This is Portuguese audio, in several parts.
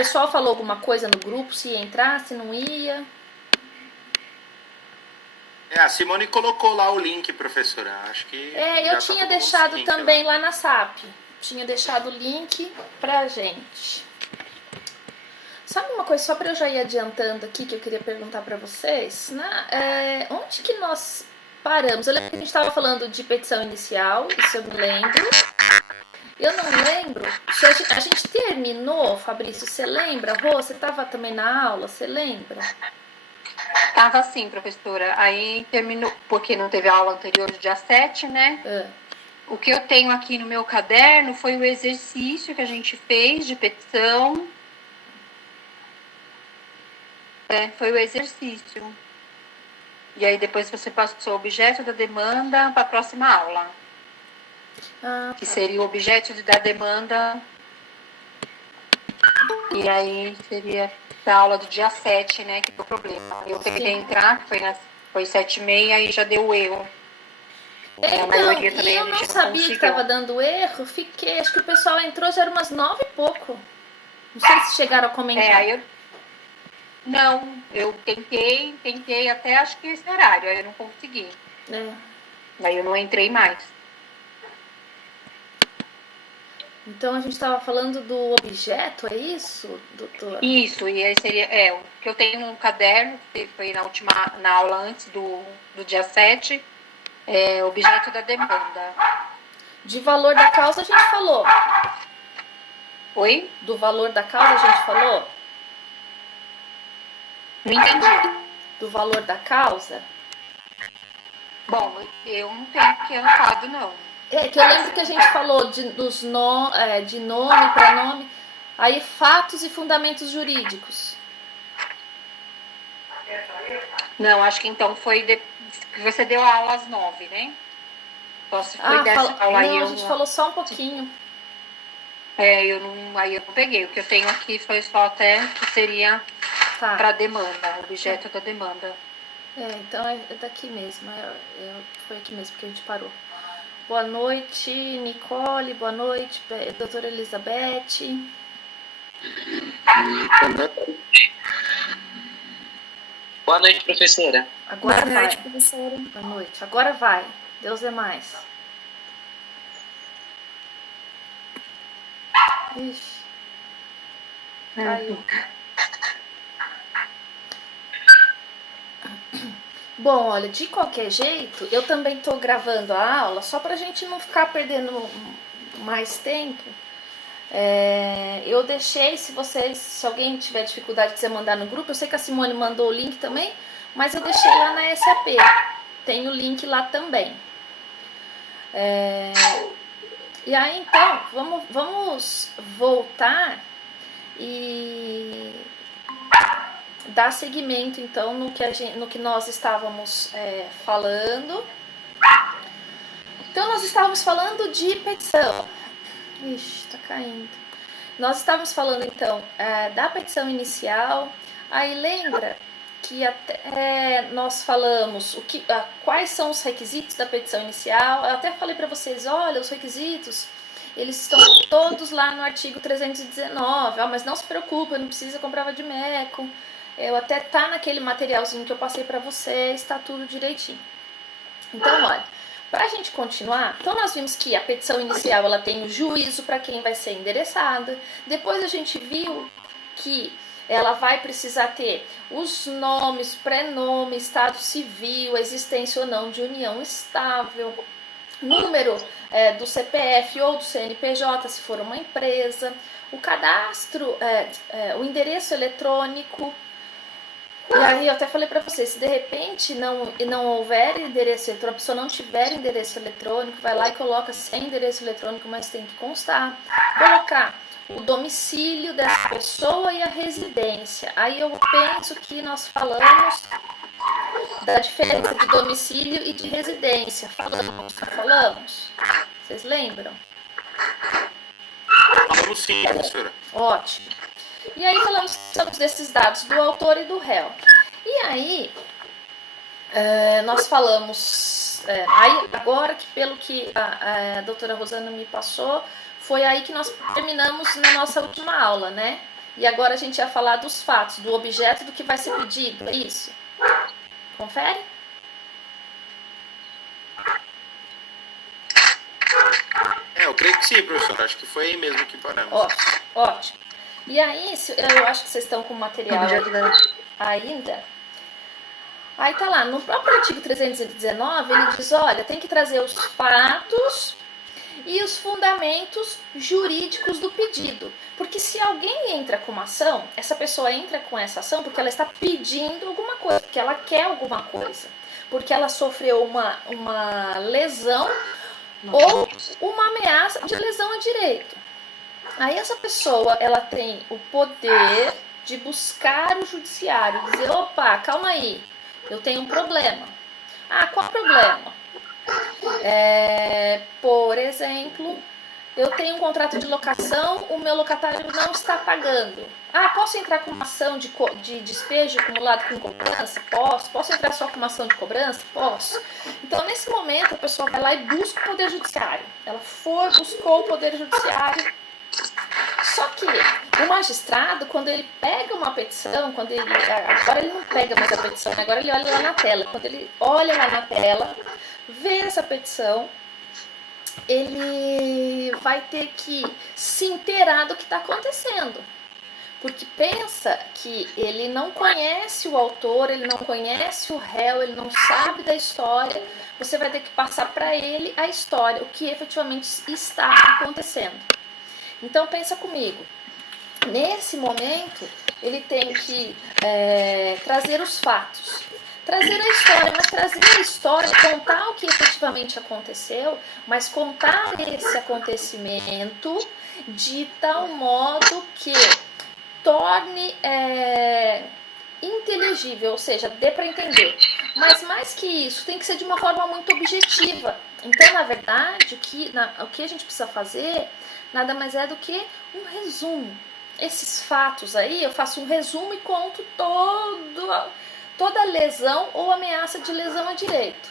pessoal falou alguma coisa no grupo, se ia entrar, se não ia? A Simone colocou lá o link, professora. Acho que. Eu tinha deixado também lá na SAP. Tinha deixado o link pra gente. Sabe uma coisa, só para eu já ir adiantando aqui, que eu queria perguntar para vocês, né? Onde que nós paramos? Eu lembro que a gente estava falando de petição inicial, isso eu me lembro. Eu não lembro se a gente terminou, Fabrício, você lembra? Rô, você estava também na aula, você lembra? Tava sim, professora. Aí terminou, porque não teve aula anterior do dia 7, né? O que eu tenho aqui no meu caderno foi o exercício que a gente fez de petição. Foi o exercício. E aí depois você passou o objeto da demanda para a próxima aula. Que seria o objeto da demanda. E aí seria a aula do dia 7, né? Que foi o problema. Eu tentei entrar, foi 7h30 e já deu erro. A maioria também eu não sabia que estava dando erro. Fiquei, acho que o pessoal entrou já era umas 9 e pouco. Não sei se chegaram a comentar. Não, eu tentei até acho que esse horário, aí eu não consegui. Aí eu não entrei mais. Então a gente estava falando do objeto, é isso, doutora? Isso, e aí seria, o que eu tenho no caderno, que foi na aula antes do dia 7, objeto da demanda. De valor da causa a gente falou. Oi? Do valor da causa a gente falou? Não entendi. Do valor da causa? Bom, eu não tenho aqui anotado, não. Que eu lembro que a gente falou de nome, pronome, aí fatos e fundamentos jurídicos. Não, acho que então foi que você deu a aula às 9, né? Então, se foi dessa aula aí. Não, a gente falou só um pouquinho. Aí eu não peguei. O que eu tenho aqui foi só até que seria para demanda, objeto da demanda. Então é daqui mesmo. Foi aqui mesmo que a gente parou. Boa noite, Nicole. Boa noite, doutora Elizabeth. Boa noite, professora. Boa noite, professora. Boa noite. Agora vai. Deus é mais. Ixi. Caiu. Bom, olha, de qualquer jeito, eu também estou gravando a aula só para a gente não ficar perdendo mais tempo. Eu deixei, se alguém tiver dificuldade de quiser mandar no grupo, eu sei que a Simone mandou o link também, mas eu deixei lá na SAP, tem o link lá também. E aí então, vamos voltar e dar seguimento então no que nós estávamos falando. Então nós estávamos falando de petição. Ixi, tá caindo. Nós estávamos falando então da petição inicial. Aí lembra que nós falamos quais são os requisitos da petição inicial. Eu até falei para vocês, olha, os requisitos eles estão todos lá no artigo 319. Mas não se preocupe, não precisa comprar vadimeco. Até tá naquele materialzinho que eu passei para vocês, tá tudo direitinho. Então, olha, para a gente continuar, então nós vimos que a petição inicial ela tem o juízo para quem vai ser endereçada. Depois a gente viu que ela vai precisar ter os nomes, prenome, estado civil, existência ou não de união estável, número do CPF ou do CNPJ, se for uma empresa, o cadastro, o endereço eletrônico. E aí eu até falei para vocês, se de repente não houver endereço eletrônico, a pessoa não tiver endereço eletrônico, vai lá e coloca sem endereço eletrônico, mas tem que constar. Colocar o domicílio dessa pessoa e a residência. Aí eu penso que nós falamos da diferença de domicílio e de residência. Falamos? Vocês lembram? Falamos sim, professora. Ótimo. E aí falamos desses dados do autor e do réu. E aí nós falamos, aí agora que pelo que a doutora Rosana me passou, foi aí que nós terminamos na nossa última aula, né? E agora a gente vai falar dos fatos, do objeto do que vai ser pedido, é isso? Confere? Eu creio que sim, professor. Acho que foi aí mesmo que paramos. Ótimo, ótimo. E aí, eu acho que vocês estão com o material ainda. Aí tá lá, no próprio artigo 319, ele diz, olha, tem que trazer os fatos e os fundamentos jurídicos do pedido. Porque se alguém entra com uma ação, essa pessoa entra com essa ação porque ela está pedindo alguma coisa, porque ela quer alguma coisa, porque ela sofreu uma lesão ou uma ameaça de lesão a direito. Aí essa pessoa, ela tem o poder de buscar o judiciário, dizer, opa, calma aí, eu tenho um problema. Ah, qual o problema? Por exemplo, eu tenho um contrato de locação, o meu locatário não está pagando. Ah, posso entrar com uma ação de despejo acumulado com cobrança? Posso. Posso entrar só com uma ação de cobrança? Posso. Então, nesse momento, a pessoa vai lá e busca o Poder Judiciário. Ela buscou o Poder Judiciário. Só que o magistrado, quando ele pega uma petição, agora ele não pega mais a petição, agora ele olha lá na tela. Quando ele olha lá na tela, vê essa petição, ele vai ter que se inteirar do que está acontecendo. Porque pensa que ele não conhece o autor, ele não conhece o réu, ele não sabe da história. Você vai ter que passar para ele a história, o que efetivamente está acontecendo. Então pensa comigo, nesse momento ele tem que trazer os fatos, trazer a história, mas trazer a história, contar o que efetivamente aconteceu, mas contar esse acontecimento de tal modo que torne inteligível, ou seja, dê para entender. Mas mais que isso, tem que ser de uma forma muito objetiva. Então, na verdade, o que a gente precisa fazer nada mais é do que um resumo. Esses fatos aí, eu faço um resumo e conto toda lesão ou ameaça de lesão a direito.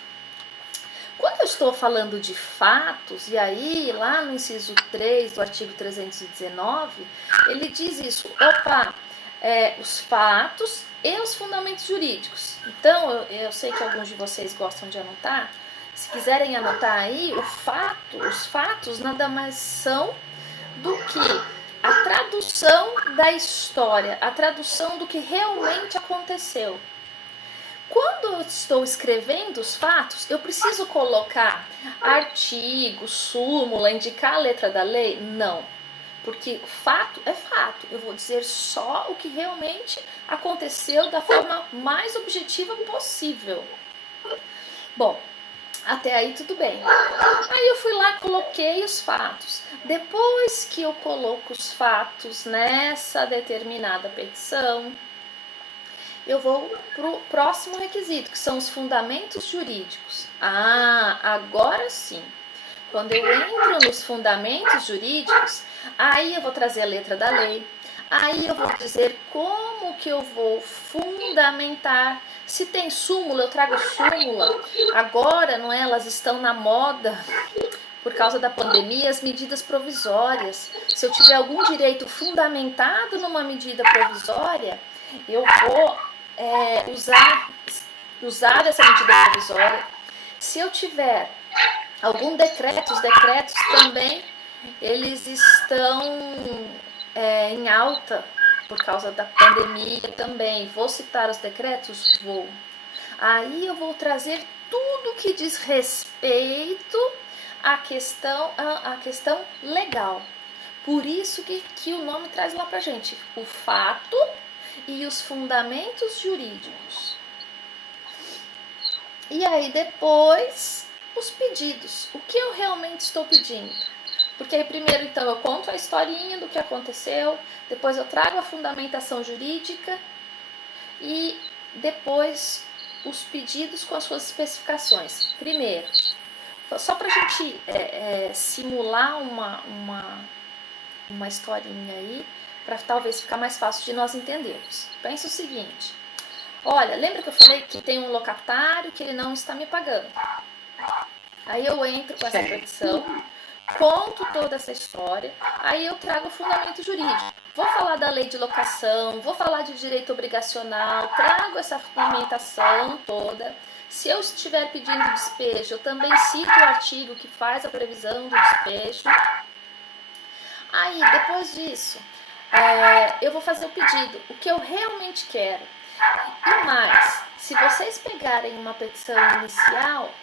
Quando eu estou falando de fatos, e aí lá no inciso 3 do artigo 319, ele diz isso, os fatos e os fundamentos jurídicos. Então, eu sei que alguns de vocês gostam de anotar. Se quiserem anotar aí, os fatos nada mais são do que a tradução da história, a tradução do que realmente aconteceu. Quando eu estou escrevendo os fatos, eu preciso colocar artigo, súmula, indicar a letra da lei? Não, porque fato é fato. Eu vou dizer só o que realmente aconteceu da forma mais objetiva possível. Bom, até aí tudo bem. Aí eu fui lá, coloquei os fatos. Depois que eu coloco os fatos nessa determinada petição, eu vou para o próximo requisito, que são os fundamentos jurídicos. Agora sim. Quando eu entro nos fundamentos jurídicos, aí eu vou trazer a letra da lei. Aí eu vou dizer como que eu vou fundamentar. Se tem súmula, eu trago súmula. Agora, não é? Elas estão na moda, por causa da pandemia, as medidas provisórias. Se eu tiver algum direito fundamentado numa medida provisória, eu vou usar essa medida provisória. Se eu tiver algum decreto, os decretos também, eles estão em alta por causa da pandemia também. Vou citar os decretos? Vou. Aí eu vou trazer tudo que diz respeito à questão legal. Por isso que o nome traz lá pra gente o fato e os fundamentos jurídicos. E aí depois os pedidos. O que eu realmente estou pedindo? Porque aí primeiro então eu conto a historinha do que aconteceu, depois eu trago a fundamentação jurídica e depois os pedidos com as suas especificações. Primeiro, só para a gente simular uma historinha aí, para talvez ficar mais fácil de nós entendermos. Pensa o seguinte, olha, lembra que eu falei que tem um locatário que ele não está me pagando? Aí eu entro com essa petição, conto toda essa história, aí eu trago o fundamento jurídico. vou falar da lei de locação, vou falar de direito obrigacional, trago essa fundamentação toda. Se eu estiver pedindo despejo, eu também cito o artigo que faz a previsão do despejo. Aí, depois disso, eu vou fazer o pedido, o que eu realmente quero. E mais, se vocês pegarem uma petição inicial,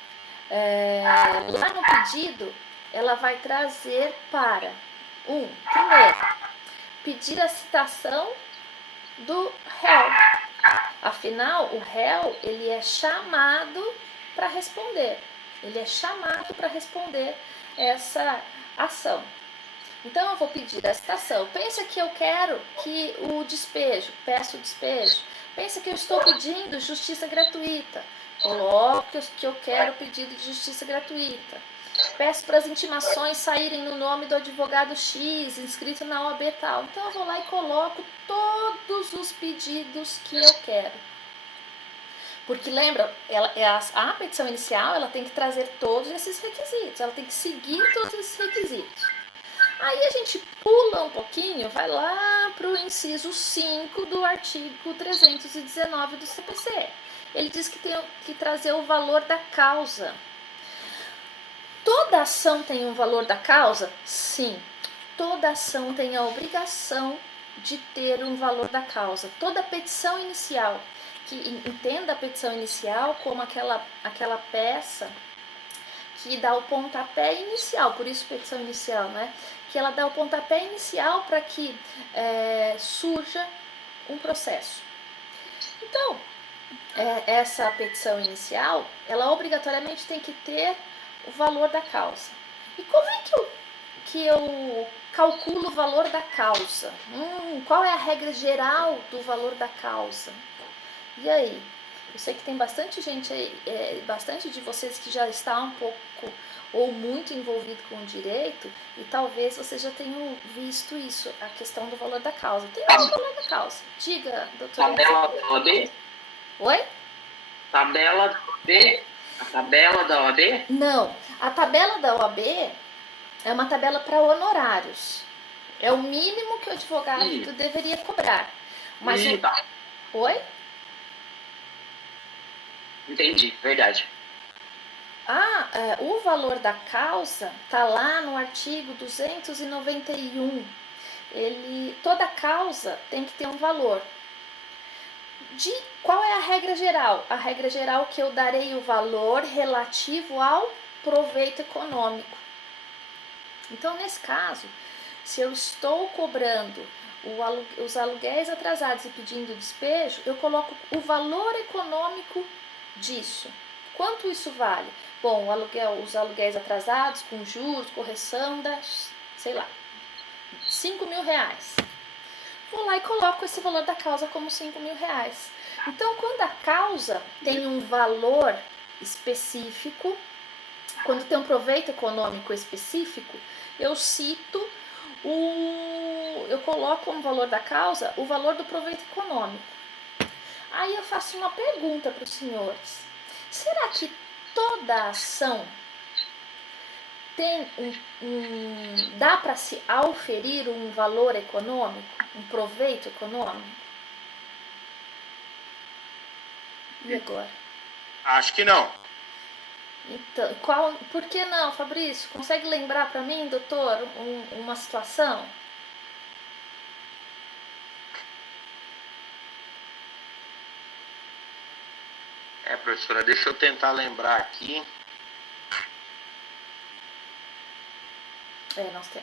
lá no pedido, ela vai trazer para, primeiro, pedir a citação do réu. Afinal, o réu, ele é chamado para responder. Ele é chamado para responder essa ação. Então, eu vou pedir a citação. Pensa que eu quero que o despejo, peço o despejo. Pensa que eu estou pedindo justiça gratuita. Coloco que eu quero pedido de justiça gratuita. Peço para as intimações saírem no nome do advogado X, inscrito na OAB tal. Então, eu vou lá e coloco todos os pedidos que eu quero. Porque, lembra, a petição inicial ela tem que trazer todos esses requisitos. Ela tem que seguir todos esses requisitos. Aí a gente pula um pouquinho, vai lá para o inciso 5 do artigo 319 do CPC. Ele diz que tem que trazer o valor da causa. Toda ação tem um valor da causa? Sim. Toda ação tem a obrigação de ter um valor da causa. Toda petição inicial, que entenda a petição inicial como aquela peça que dá o pontapé inicial, por isso petição inicial, né? Que ela dá o pontapé inicial para que surja um processo. Então, essa petição inicial, ela obrigatoriamente tem que ter o valor da causa. E como é que eu calculo o valor da causa? Qual é a regra geral do valor da causa? E aí? Eu sei que tem bastante gente aí, bastante de vocês que já está um pouco ou muito envolvido com o direito e talvez vocês já tenham visto isso, a questão do valor da causa. Tem o valor da causa. Diga, doutora. Tabela da OAB? Oi? Tabela da OAB? A tabela da OAB? Não. A tabela da OAB é uma tabela para honorários. É o mínimo que o advogado deveria cobrar. Mas tá. Oi? Entendi, verdade. O valor da causa está lá no artigo 291. Toda causa tem que ter um valor. Qual é a regra geral? A regra geral é que eu darei o valor relativo ao proveito econômico. Então, nesse caso, se eu estou cobrando os aluguéis atrasados e pedindo despejo, eu coloco o valor econômico disso. Quanto isso vale? Bom, os aluguéis atrasados, com juros, correção, sei lá, 5 mil reais. Vou lá e coloco esse valor da causa como 5 mil reais. Então, quando a causa tem um valor específico, quando tem um proveito econômico específico, eu coloco como valor da causa o valor do proveito econômico. Aí eu faço uma pergunta para os senhores. Será que toda ação dá para se auferir um valor econômico, um proveito econômico? E agora? Acho que não. Então, por que não, Fabrício? Consegue lembrar para mim, doutor, uma situação? Professora, deixa eu tentar lembrar aqui.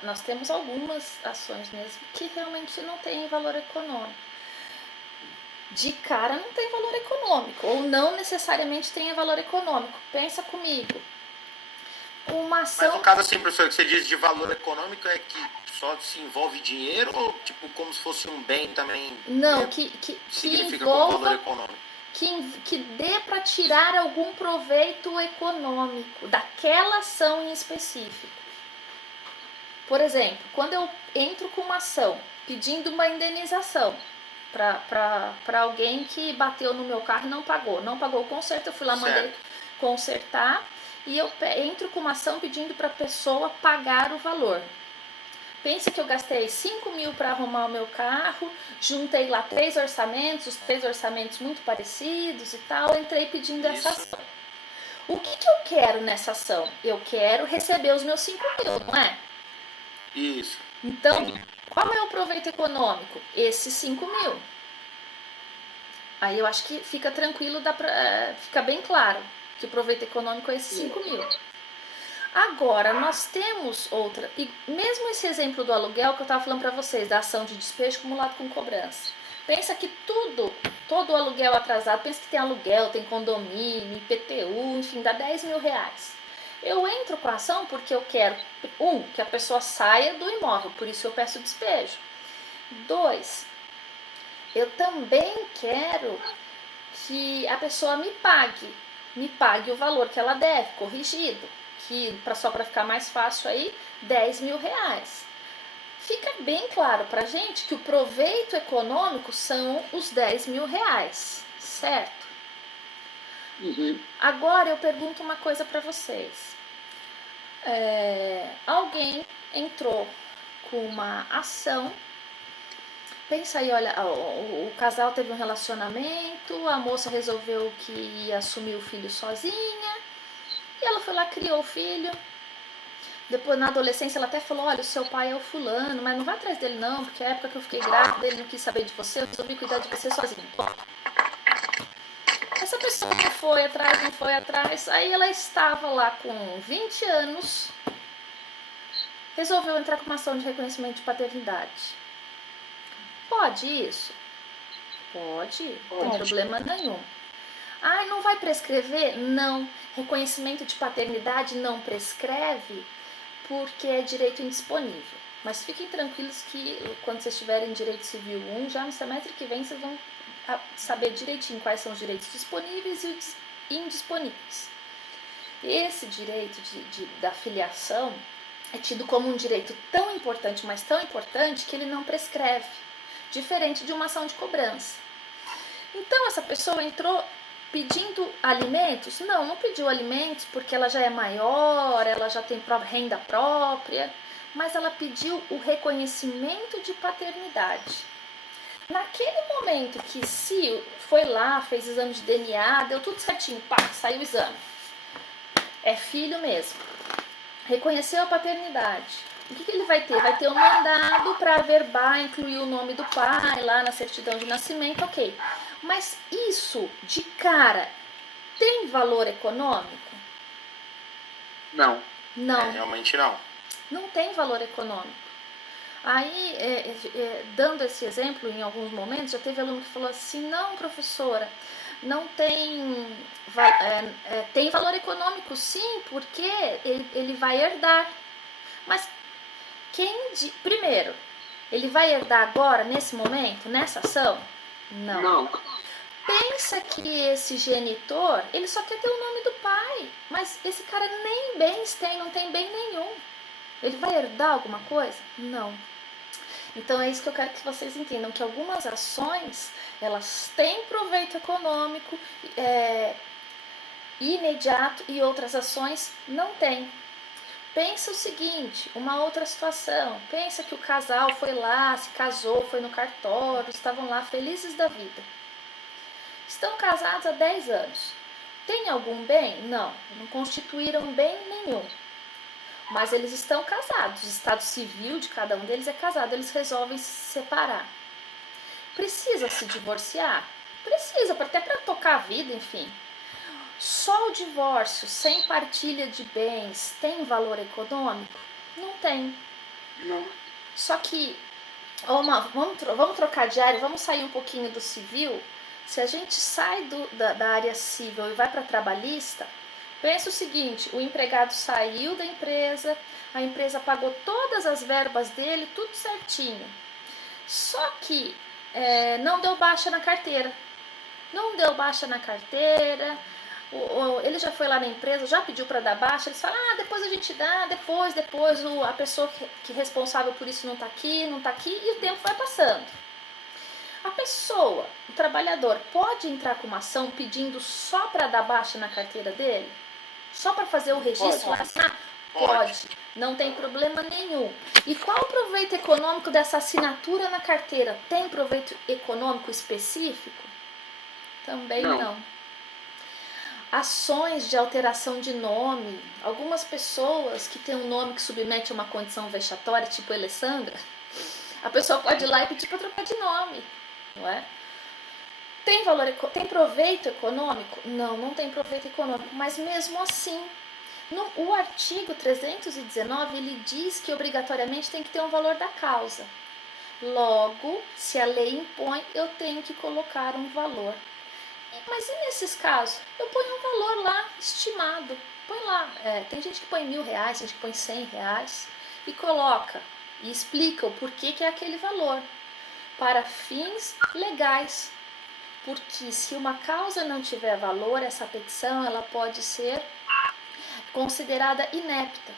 Nós temos algumas ações mesmo que realmente não têm valor econômico. De cara não tem valor econômico, ou não necessariamente tem valor econômico. Pensa comigo. Uma ação... Mas no caso assim, professor, que você diz de valor econômico é que só se envolve dinheiro ou tipo como se fosse um bem também? Não, que significa envolva... valor econômico. Que dê para tirar algum proveito econômico daquela ação em específico. Por exemplo, quando eu entro com uma ação pedindo uma indenização para alguém que bateu no meu carro e não pagou o conserto, eu fui lá, mandei consertar e eu entro com uma ação pedindo para a pessoa pagar o valor. Pensa que eu gastei 5 mil para arrumar o meu carro, juntei lá 3 orçamentos, os 3 orçamentos muito parecidos e tal, entrei pedindo essa ação. O que eu quero nessa ação? Eu quero receber os meus 5 mil, não é? Isso. Então, qual é o proveito econômico? Esses 5 mil. Aí eu acho que fica tranquilo, fica bem claro que o proveito econômico é esses 5 mil. Agora, nós temos outra, e mesmo esse exemplo do aluguel que eu estava falando para vocês, da ação de despejo acumulado com cobrança. Pensa que todo o aluguel atrasado, pensa que tem aluguel, tem condomínio, IPTU, enfim, dá 10 mil reais. Eu entro com a ação porque eu quero, que a pessoa saia do imóvel, por isso eu peço despejo. 2, eu também quero que a pessoa me pague o valor que ela deve, corrigido, que só para ficar mais fácil aí, 10 mil reais. Fica bem claro pra gente que o proveito econômico são os 10 mil reais, certo? Uhum. Agora eu pergunto uma coisa para vocês. Alguém entrou com uma ação. Pensa aí, olha, o casal teve um relacionamento, a moça resolveu que ia assumir o filho sozinha, e ela foi lá, criou o filho. Depois, na adolescência, ela até falou, olha, o seu pai é o fulano, mas não vai atrás dele não, porque a época que eu fiquei grávida, ele não quis saber de você, eu resolvi cuidar de você sozinha. Essa pessoa não foi atrás, aí ela estava lá com 20 anos, resolveu entrar com uma ação de reconhecimento de paternidade. Pode isso? Pode, não tem problema nenhum. Ah, não vai prescrever? Não. Reconhecimento de paternidade não prescreve porque é direito indisponível. Mas fiquem tranquilos que quando vocês estiverem em Direito Civil 1, já no semestre que vem vocês vão saber direitinho quais são os direitos disponíveis e os indisponíveis. Esse direito da filiação é tido como um direito tão importante, mas tão importante, que ele não prescreve, diferente de uma ação de cobrança. Então essa pessoa entrou pedindo alimentos? Não pediu alimentos porque ela já é maior, ela já tem renda própria, mas ela pediu o reconhecimento de paternidade. Naquele momento que se foi lá, fez exame de DNA, deu tudo certinho, pá, saiu o exame. É filho mesmo. Reconheceu a paternidade. O que ele vai ter? Vai ter um mandado para averbar, incluir o nome do pai lá na certidão de nascimento, ok. Mas isso, de cara, tem valor econômico? Não. Não. Realmente não. Não tem valor econômico. Aí, dando esse exemplo, em alguns momentos, já teve aluno que falou assim, não, professora, não tem, tem valor econômico sim, porque ele vai herdar. Mas primeiro, ele vai herdar agora, nesse momento, nessa ação? Não. Pensa que esse genitor, ele só quer ter o nome do pai, mas esse cara nem bens tem, não tem bem nenhum. Ele vai herdar alguma coisa? Não. Então é isso que eu quero que vocês entendam, que algumas ações, elas têm proveito econômico imediato e outras ações não têm. Pensa o seguinte, uma outra situação, pensa que o casal foi lá, se casou, foi no cartório, estavam lá felizes da vida. Estão casados há 10 anos. Tem algum bem? Não constituíram bem nenhum. Mas eles estão casados, o estado civil de cada um deles é casado, eles resolvem se separar. Precisa se divorciar? Precisa, até para tocar a vida, enfim. Só o divórcio, sem partilha de bens, tem valor econômico? Não tem. Não. Só que, vamos trocar de área, vamos sair um pouquinho do civil. Se a gente sai da área civil e vai para a trabalhista, pensa o seguinte, o empregado saiu da empresa, a empresa pagou todas as verbas dele, tudo certinho. Só que não deu baixa na carteira. Ele já foi lá na empresa, já pediu para dar baixa, eles falam, depois a gente dá, depois a pessoa que é responsável por isso não está aqui, e o tempo vai passando. A pessoa, o trabalhador, pode entrar com uma ação pedindo só para dar baixa na carteira dele? Só para fazer o registro lá? Pode. Não tem problema nenhum. E qual o proveito econômico dessa assinatura na carteira? Tem proveito econômico específico? Também não. Ações de alteração de nome. Algumas pessoas que têm um nome que submete a uma condição vexatória, tipo Alessandra, a pessoa pode ir lá e pedir para trocar de nome, não é? Tem proveito econômico? Não, não tem proveito econômico, mas mesmo assim, o artigo 319, ele diz que obrigatoriamente tem que ter um valor da causa. Logo, se a lei impõe, eu tenho que colocar um valor. Mas e nesses casos? Eu ponho um valor lá, estimado. Põe lá, tem gente que põe R$1.000, tem gente que põe R$100 e coloca e explica o porquê que é aquele valor. Para fins legais. Porque se uma causa não tiver valor, essa petição ela pode ser considerada inepta.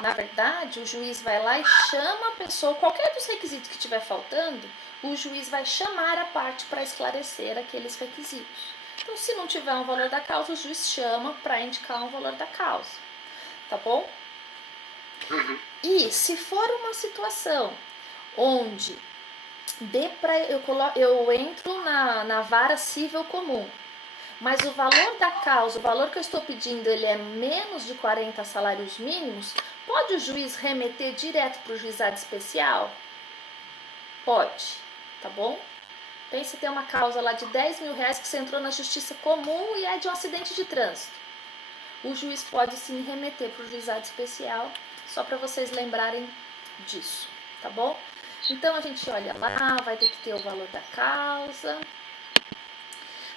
Na verdade, o juiz vai lá e chama a pessoa, qualquer dos requisitos que estiver faltando, o juiz vai chamar a parte para esclarecer aqueles requisitos. Então, se não tiver um valor da causa, o juiz chama para indicar um valor da causa. Tá bom? E se for uma situação onde eu entro na vara civil comum, mas o valor da causa, o valor que eu estou pedindo, ele é menos de 40 salários mínimos, pode o juiz remeter direto para o juizado especial? Pode, tá bom? Pense ter uma causa lá de R$10.000 que você entrou na justiça comum e é de um acidente de trânsito. O juiz pode sim remeter para o juizado especial, só para vocês lembrarem disso, tá bom? Então a gente olha lá, vai ter que ter o valor da causa.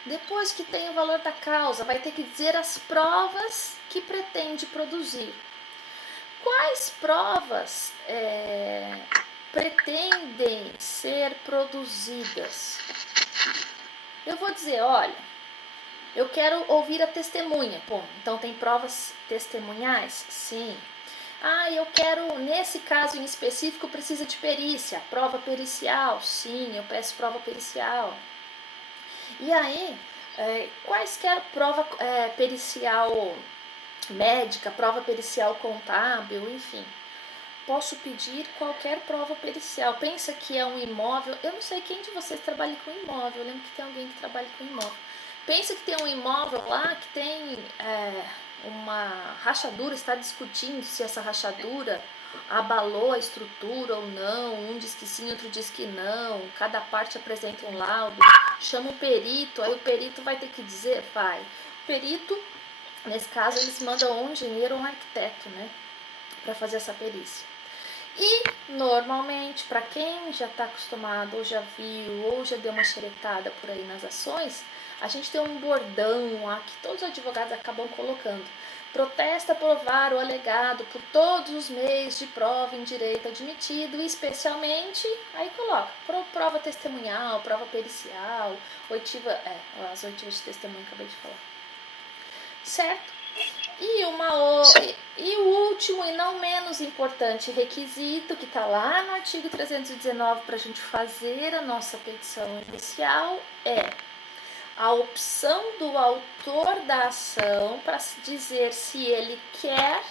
Depois que tem o valor da causa, vai ter que dizer as provas que pretende produzir. Quais provas pretendem ser produzidas? Eu vou dizer, olha, eu quero ouvir a testemunha. Bom, então tem provas testemunhais? Sim. Eu quero, nesse caso em específico, precisa de perícia. Prova pericial? Sim, eu peço prova pericial. E aí, quaisquer prova pericial médica, prova pericial contábil, enfim. Posso pedir qualquer prova pericial. Pensa que é um imóvel. Eu não sei quem de vocês trabalha com imóvel. Eu lembro que tem alguém que trabalha com imóvel. Pensa que tem um imóvel lá que tem uma rachadura, está discutindo se essa rachadura abalou a estrutura ou não, um diz que sim, outro diz que não, cada parte apresenta um laudo, chama o perito, aí o perito vai ter que dizer, o perito, nesse caso, eles mandam um engenheiro ou um arquiteto, né, para fazer essa perícia. E, normalmente, para quem já está acostumado, ou já viu, ou já deu uma xeretada por aí nas ações, a gente tem um bordão lá que todos os advogados acabam colocando. Protesta provar o alegado por todos os meios de prova em direito admitido, especialmente, aí coloca, prova testemunhal, prova pericial, as oitivas de testemunho, acabei de falar. Certo? E o último e não menos importante requisito, que está lá no artigo 319 para a gente fazer a nossa petição inicial, é a opção do autor da ação para dizer se ele quer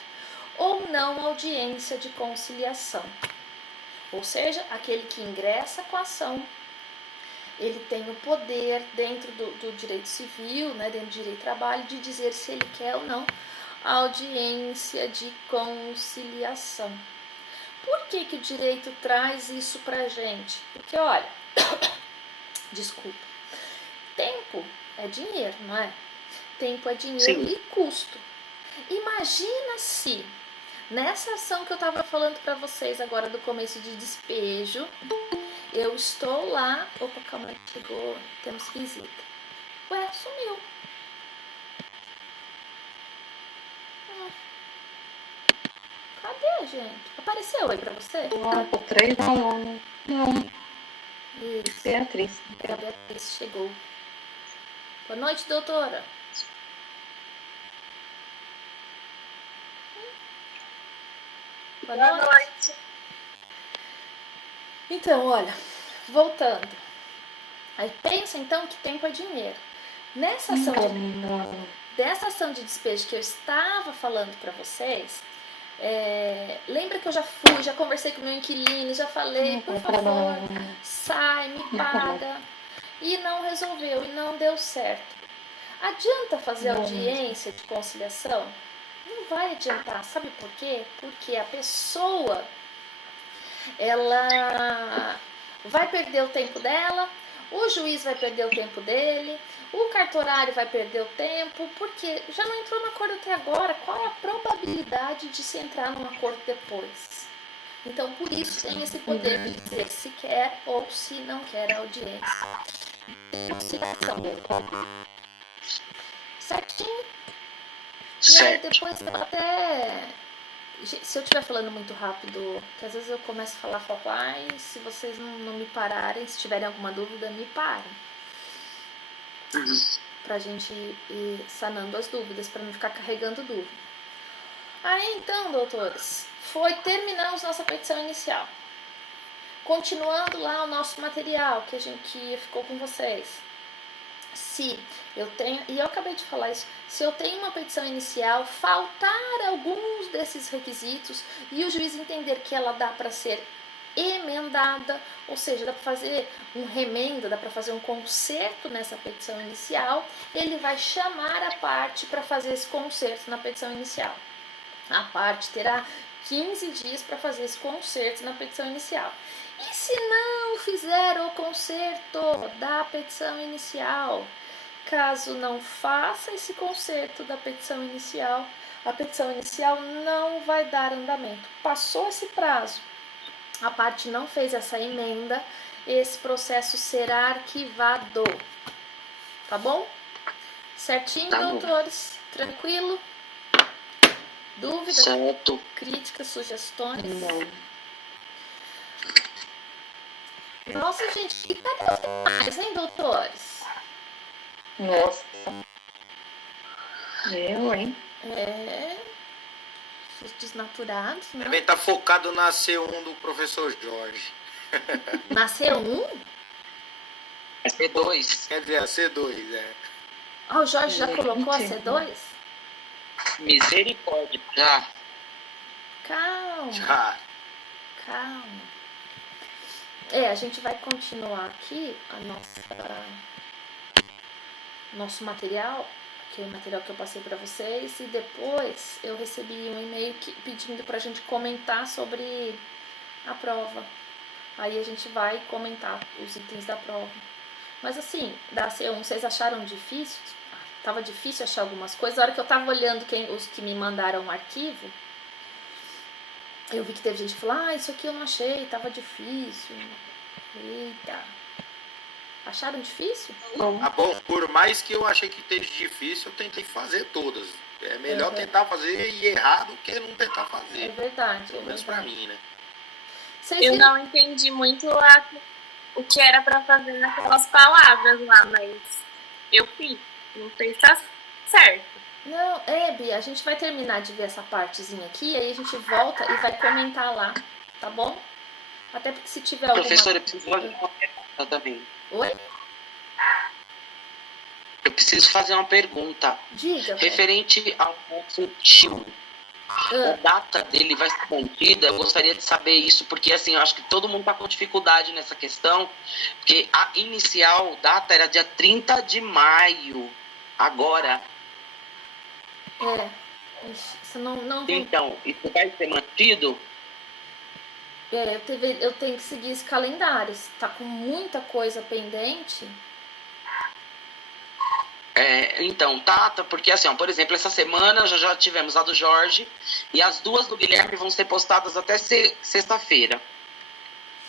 ou não audiência de conciliação. Ou seja, aquele que ingressa com a ação, ele tem o poder dentro do direito civil, né, dentro do direito do trabalho, de dizer se ele quer ou não audiência de conciliação. Por que o direito traz isso pra gente? Porque, olha, desculpa, tempo é dinheiro, não é? Tempo é dinheiro. Sim. E custo. Imagina se, nessa ação que eu estava falando para vocês agora do começo de despejo, eu estou lá, opa, calma, chegou, temos visita. Ué, sumiu. Cadê, gente? Apareceu aí pra você? Não, 3 não. Isso. Beatriz. A Beatriz chegou. Boa noite, doutora. Boa noite. Então, olha, voltando. Aí pensa então que tempo é dinheiro. Dessa ação de despejo que eu estava falando para vocês, Lembra que eu já conversei com o meu inquilino, já falei, por favor, sai, me paga. E não resolveu, e não deu certo. Adianta fazer audiência de conciliação? Não vai adiantar, sabe por quê? Porque a pessoa, ela vai perder o tempo dela, o juiz vai perder o tempo dele, o cartorário vai perder o tempo, porque já não entrou no acordo até agora. Qual é a probabilidade de se entrar num acordo depois? Então, por isso tem esse poder de dizer se quer ou se não quer a audiência. Conciliação. Certinho? E aí depois eu até... Se eu estiver falando muito rápido, que às vezes eu começo a falar, e se vocês não me pararem, se tiverem alguma dúvida, me parem. Pra gente ir sanando as dúvidas, pra não ficar carregando dúvida. Aí então, doutores, terminamos nossa petição inicial. Continuando lá o nosso material que ficou com vocês. Se eu tenho, e eu acabei de falar isso, se eu tenho uma petição inicial, faltar alguns desses requisitos e o juiz entender que ela dá para ser emendada, ou seja, dá para fazer um remendo, dá para fazer um conserto nessa petição inicial, ele vai chamar a parte para fazer esse conserto na petição inicial. A parte terá 15 dias para fazer esse conserto na petição inicial. E se não fizer o conserto da petição inicial, caso não faça esse conserto da petição inicial, a petição inicial não vai dar andamento. Passou esse prazo, a parte não fez essa emenda, esse processo será arquivado. Tá bom? Certinho, tá, doutores? Bom. Tranquilo? Dúvidas? Certo. Críticas, sugestões? Não. Nossa, gente, e cadê os demais, hein, doutores? Nossa. Hein? Os desnaturados, né? Também tá focado na C1 do professor Jorge. Na C1? A C2. Quer dizer, a C2, O Jorge já colocou a C2? Misericórdia. Já. Calma. Já. Calma. A gente vai continuar aqui nosso material, que é o material que eu passei para vocês, e depois eu recebi um e-mail pedindo para a gente comentar sobre a prova. Aí a gente vai comentar os itens da prova. Mas assim, da C1, vocês acharam difícil? Tava difícil achar algumas coisas. Na hora que eu tava olhando os que me mandaram o arquivo, eu vi que teve gente que falou, isso aqui eu não achei, tava difícil. Eita. Acharam difícil? Bom, por mais que eu achei que esteja difícil, eu tentei fazer todas. É melhor tentar fazer e errar do que não tentar fazer. É verdade. Pelo menos pra mim, né? Eu não entendi muito o que era pra fazer naquelas palavras lá, mas eu fiz. Não sei se tá certo. Não, Bia, a gente vai terminar de ver essa partezinha aqui, aí a gente volta e vai comentar lá, tá bom? Até porque se tiver alguma... Professora, eu preciso fazer uma pergunta também. Oi? Eu preciso fazer uma pergunta. Diga. Referente ao nosso tio. A data dele vai ser mantida? Eu gostaria de saber isso, porque assim, eu acho que todo mundo está com dificuldade nessa questão, porque a inicial data era dia 30 de maio. Agora. Isso não... Então, isso vai ser mantido? Eu tenho que seguir esse calendário. Está com muita coisa pendente. Então, porque assim, por exemplo, essa semana já tivemos a do Jorge e as duas do Guilherme vão ser postadas até sexta-feira.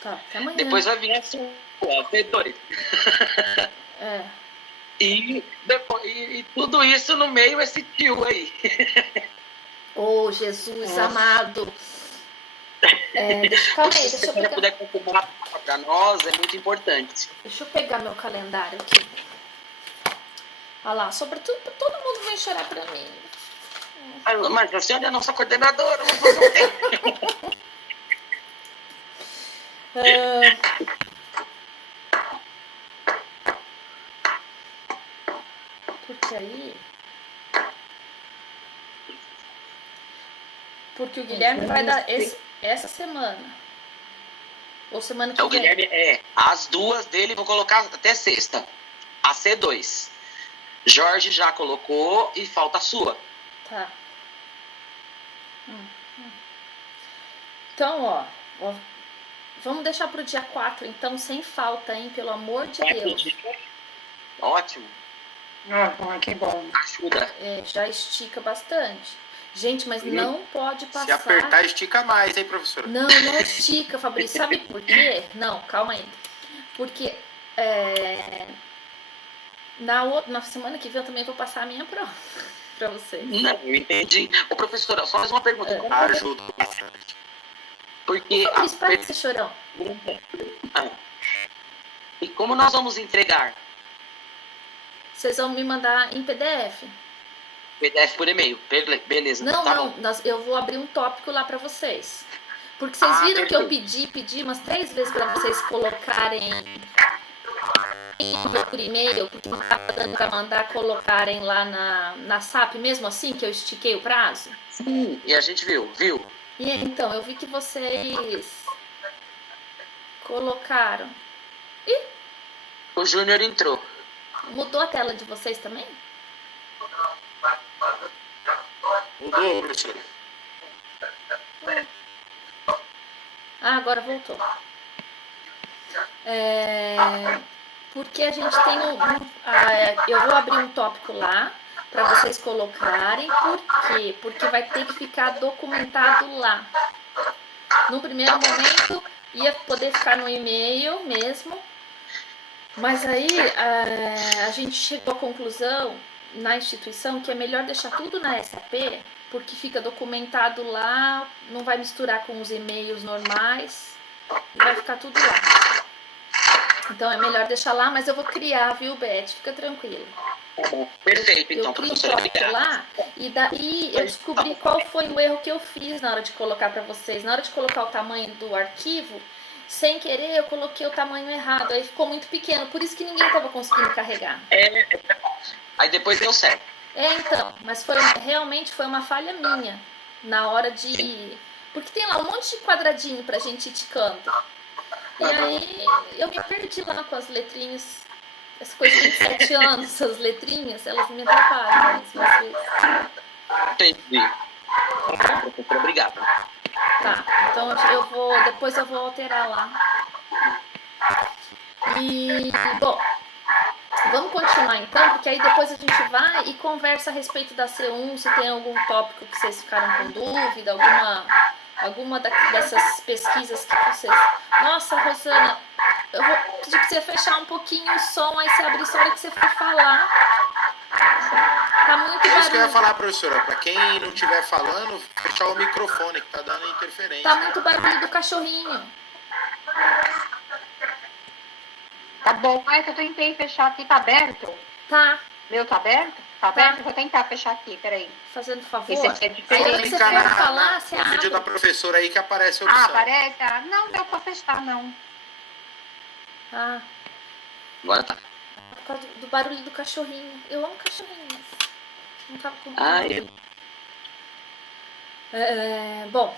Tá, até amanhã. Depois vai vir a sua, C2. E tudo isso no meio, esse tio aí. Jesus amado. Calma aí, deixa eu pegar. Se puder confirmar para nós, é muito importante. Deixa eu pegar meu calendário aqui. Olha lá, sobretudo todo mundo vem chorar pra mim. Mas a senhora é a nossa coordenadora, vamos fazer o quê? Porque aí... Porque o Guilherme vai dar essa semana. Ou semana que Então, o vem. Guilherme, as duas dele vou colocar até sexta. A C2. Jorge já colocou e falta a sua. Tá. Então, ó, vamos deixar pro dia 4, então, sem falta, hein? Pelo amor de Deus. Ótimo. Que bom. Ajuda. Já estica bastante. Gente, mas não pode passar... Se apertar, estica mais, hein, professora? Não estica, Fabrício. Sabe por quê? Não, calma aí. Porque na semana que vem eu também vou passar a minha prova pra vocês. Não, eu entendi. Ô, professora, só mais uma pergunta. Ajuda bastante. Porque... Fabrício, para de ser chorão. E como nós vamos entregar? Vocês vão me mandar em PDF. PDF por e-mail. Beleza. Não, tá não. Bom. Eu vou abrir um tópico lá pra vocês. Porque vocês viram que eu pedi umas 3 vezes pra vocês colocarem por e-mail, porque não estava dando pra mandar colocarem lá na SAP, mesmo assim que eu estiquei o prazo. Sim, e a gente viu. E então, eu vi que vocês colocaram. Ih, O Júnior entrou. mudou a tela de vocês também? Mudou, professora? Ah, agora voltou. Porque a gente tem eu vou abrir um tópico lá para vocês colocarem. Por quê? Porque vai ter que ficar documentado lá. No primeiro momento ia poder ficar no e-mail mesmo, mas aí a gente chegou à conclusão na instituição que é melhor deixar tudo na SAP, porque fica documentado lá, não vai misturar com os e-mails normais, e vai ficar tudo lá. Então é melhor deixar lá, mas eu vou criar, viu, Beth? Fica tranquila. Perfeito, então, eu crio um professora. tópico lá e daí eu descobri qual foi o erro que eu fiz na hora de colocar para vocês. Na hora de colocar o tamanho do arquivo, sem querer eu coloquei o tamanho errado, aí ficou muito pequeno, por isso que ninguém estava conseguindo carregar. Aí depois deu certo. Então, mas realmente foi uma falha minha na hora de... Porque tem lá um monte de quadradinho pra gente ir ticando. E aí eu me perdi lá com as letrinhas. Essa coisa de 27 anos, essas letrinhas, elas me atrapalham mesmo às vezes. Entendi. Professora, obrigado. Tá, então depois eu vou alterar lá. E, bom, vamos continuar então, porque aí depois a gente vai e conversa a respeito da C1, se tem algum tópico que vocês ficaram com dúvida, alguma dessas pesquisas que vocês... Nossa, Rosana, eu vou pedir pra você fechar um pouquinho o som, aí você abrir só a hora que você for falar. Tá muito barulho. É isso que eu ia falar, professora. Pra quem não estiver falando, fechar o microfone, que tá dando interferência. Tá muito barulho do cachorrinho. Tá bom, mas eu tentei fechar aqui, tá aberto? Tá. Meu tá aberto? Tá aberto? Vou tentar fechar aqui, peraí. Fazendo favor. Esse aqui é diferente. Aí você for falar, você no vídeo da abre. professora aí que aparece a opção. Ah, aparece? Ah, não deu pra fechar, não. Ah, Agora tá. por causa do barulho do cachorrinho. Eu amo cachorrinho, mas não tava com Ai. Bom,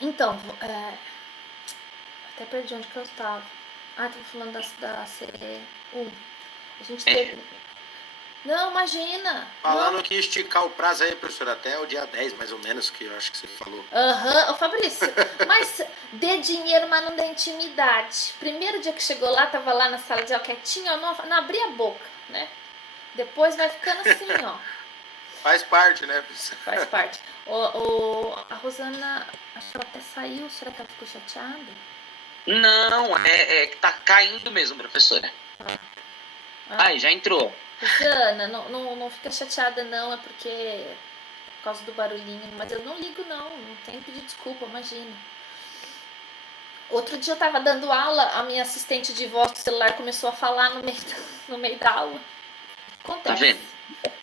então, até perdi onde que eu estava. Ah, tava falando da C1. A gente teve... Não, imagina. Falando que ia esticar o prazo aí, professora, até o dia 10, mais ou menos, que eu acho que você falou. Ô Fabrício, mas dê dinheiro, mas não dê intimidade. Primeiro dia que chegou lá, tava lá na sala de aula quietinho, eu não abri a boca, né? Depois vai ficando assim, ó. Faz parte, né, professora? Faz parte. A Rosana, acho que ela até saiu, será que ela ficou chateada? Não, é que tá caindo mesmo, professora. Aí, já entrou. Rosana, não fica chateada não, é porque por causa do barulhinho, mas eu não ligo não tem que pedir desculpa, imagina. Outro dia eu tava dando aula, a minha assistente de voz do celular começou a falar no meio da aula. Acontece. Tá vendo?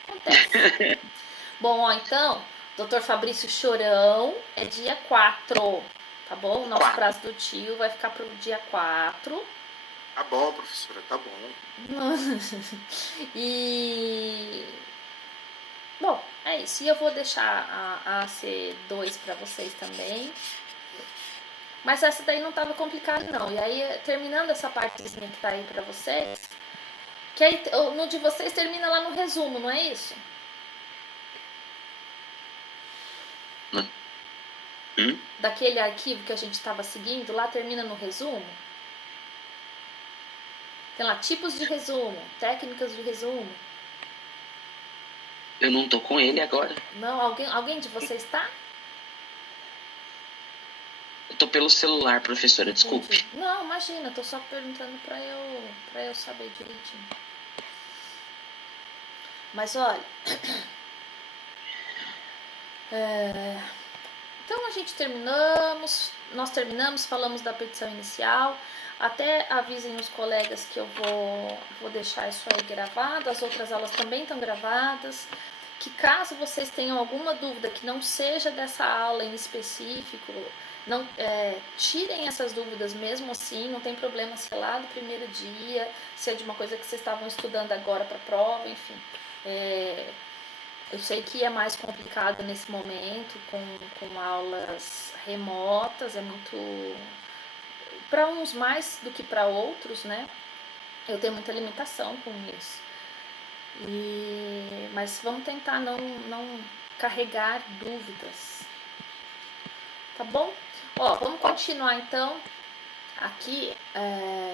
Acontece. Bom, ó, então, Dr. Fabrício Chorão é dia 4, tá bom? O nosso prazo do tio vai ficar pro dia 4. Tá bom, professora, tá bom. E... Bom, é é isso. E eu vou deixar a AC2 para vocês também. Mas essa daí não estava complicada, não. E aí, terminando essa partezinha que tá aí para vocês, que aí no de vocês termina lá no resumo, não é isso? Daquele arquivo que a gente estava seguindo, lá termina no resumo. Tem lá tipos de resumo, técnicas de resumo. Eu não tô com ele agora. Não, alguém de vocês está? Eu tô pelo celular, professora, desculpe. Entendi. Não, imagina, tô só perguntando pra eu saber direitinho. Mas olha, então nós terminamos, falamos da petição inicial. Até avisem os colegas que eu vou deixar isso aí gravado, as outras aulas também estão gravadas. Que caso vocês tenham alguma dúvida que não seja dessa aula em específico, não, tirem essas dúvidas mesmo assim, não tem problema se é lá do primeiro dia, se é de uma coisa que vocês estavam estudando agora para a prova, enfim. Eu sei que é mais complicado nesse momento, com aulas remotas, é muito... Para uns mais do que para outros, né? Eu tenho muita limitação com isso. Mas vamos tentar não carregar dúvidas. Tá bom? Ó, vamos continuar então aqui.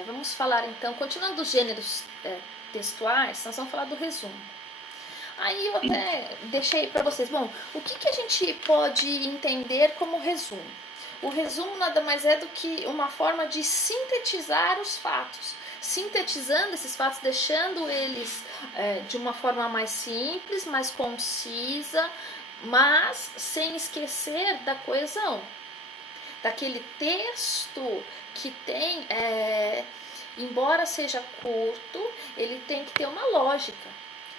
Vamos falar então, continuando dos gêneros textuais, nós vamos falar do resumo. Aí eu até deixei para vocês, bom, o que a gente pode entender como resumo? O resumo nada mais é do que uma forma de sintetizar os fatos. Sintetizando esses fatos, deixando eles de uma forma mais simples, mais concisa, mas sem esquecer da coesão. Daquele texto que tem, embora seja curto, ele tem que ter uma lógica.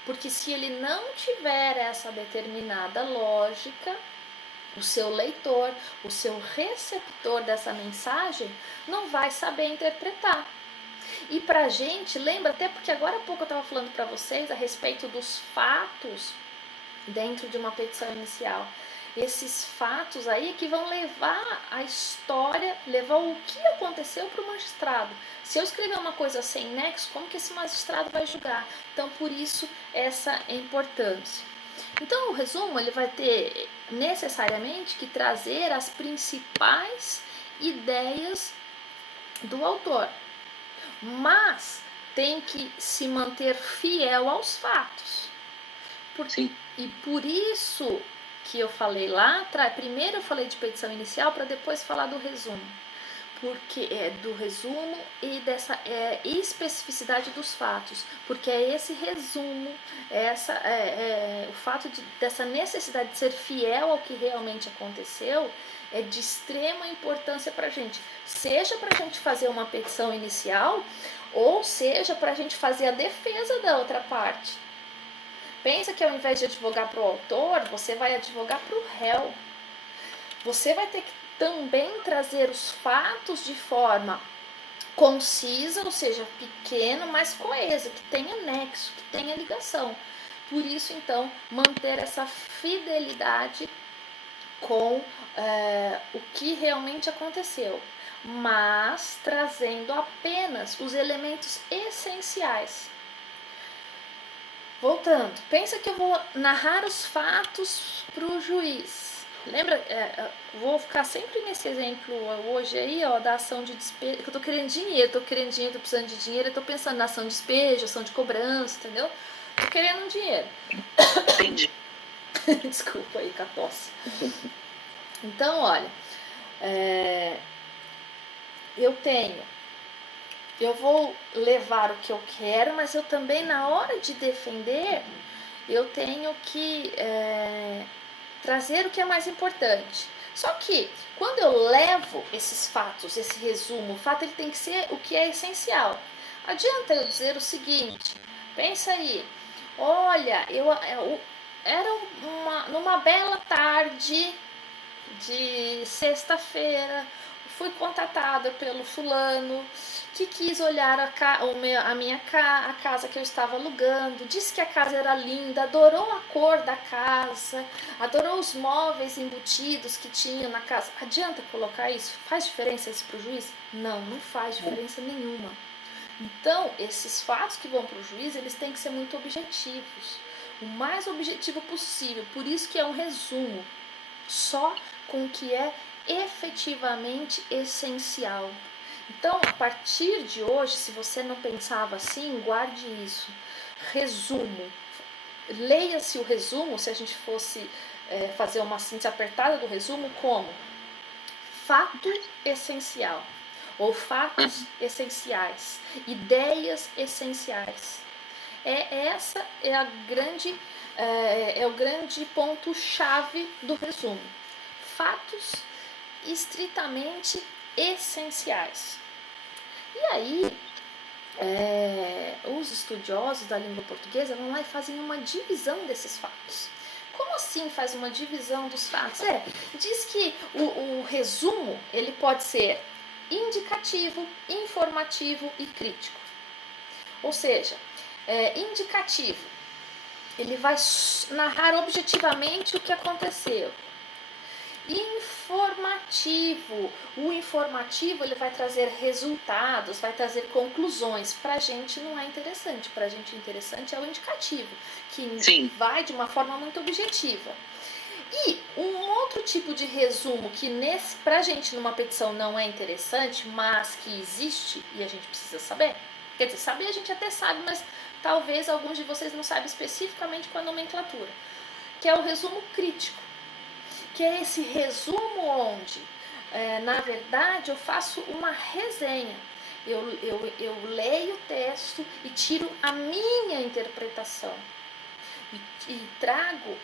Porque se ele não tiver essa determinada lógica, o seu leitor, o seu receptor dessa mensagem, não vai saber interpretar. E pra gente, lembra, até porque agora há pouco eu estava falando para vocês a respeito dos fatos dentro de uma petição inicial. Esses fatos aí que vão levar a história, levar o que aconteceu para o magistrado. Se eu escrever uma coisa sem nexo, como que esse magistrado vai julgar? Então, por isso, essa importância. Então, o resumo ele vai ter necessariamente que trazer as principais ideias do autor, mas tem que se manter fiel aos fatos. Sim. E por isso que eu falei lá atrás, primeiro eu falei de petição inicial para depois falar do resumo, porque do resumo e dessa especificidade dos fatos, porque é esse resumo, o fato dessa necessidade de ser fiel ao que realmente aconteceu é de extrema importância para a gente, seja para a gente fazer uma petição inicial ou seja para a gente fazer a defesa da outra parte. Pensa que ao invés de advogar para o autor, você vai advogar para o réu. Você vai ter que também trazer os fatos de forma concisa, ou seja, pequeno, mas coesa, que tenha nexo, que tenha ligação. Por isso, então, manter essa fidelidade com o que realmente aconteceu, mas trazendo apenas os elementos essenciais. Voltando, pensa que eu vou narrar os fatos para o juiz. Lembra, vou ficar sempre nesse exemplo hoje aí, ó, da ação de despejo, que eu tô querendo dinheiro, tô precisando de dinheiro, eu tô pensando na ação de despejo, ação de cobrança, entendeu? Tô querendo um dinheiro. Entendi. Desculpa aí, com a tosse. Então, olha, eu vou levar o que eu quero, mas eu também, na hora de defender, eu tenho que trazer o que é mais importante. Só que, quando eu levo esses fatos, esse resumo, o fato ele tem que ser o que é essencial. Adianta eu dizer o seguinte, pensa aí, olha, era numa bela tarde de sexta-feira, fui contatada pelo fulano que quis olhar a casa que eu estava alugando, disse que a casa era linda, adorou a cor da casa, adorou os móveis embutidos que tinha na casa. Adianta colocar isso? Faz diferença isso para o juiz? Não, não faz diferença nenhuma. Então, esses fatos que vão para o juiz, eles têm que ser muito objetivos, o mais objetivo possível. Por isso que é um resumo, só com o que é efetivamente essencial. Então, a partir de hoje, se você não pensava assim, guarde isso. Resumo. Leia-se o resumo, se a gente fosse fazer uma síntese apertada do resumo, como fato essencial, ou fatos essenciais, ideias essenciais. Essa é o grande ponto-chave do resumo. Fatos estritamente essenciais. E aí, os estudiosos da língua portuguesa vão lá e fazem uma divisão desses fatos. Como assim faz uma divisão dos fatos? Diz que o resumo ele pode ser indicativo, informativo e crítico. Ou seja, indicativo, ele vai narrar objetivamente o que aconteceu. Informativo, o informativo ele vai trazer resultados, vai trazer conclusões. Para a gente não é interessante, para a gente interessante é o indicativo, que vai de uma forma muito objetiva. E um outro tipo de resumo que para a gente numa petição não é interessante, mas que existe e a gente precisa saber. Quer dizer, saber a gente até sabe, mas talvez alguns de vocês não saibam especificamente com a nomenclatura, que é o resumo crítico. Que é esse resumo onde, na verdade, eu faço uma resenha. Eu leio o texto e tiro a minha interpretação. E trago,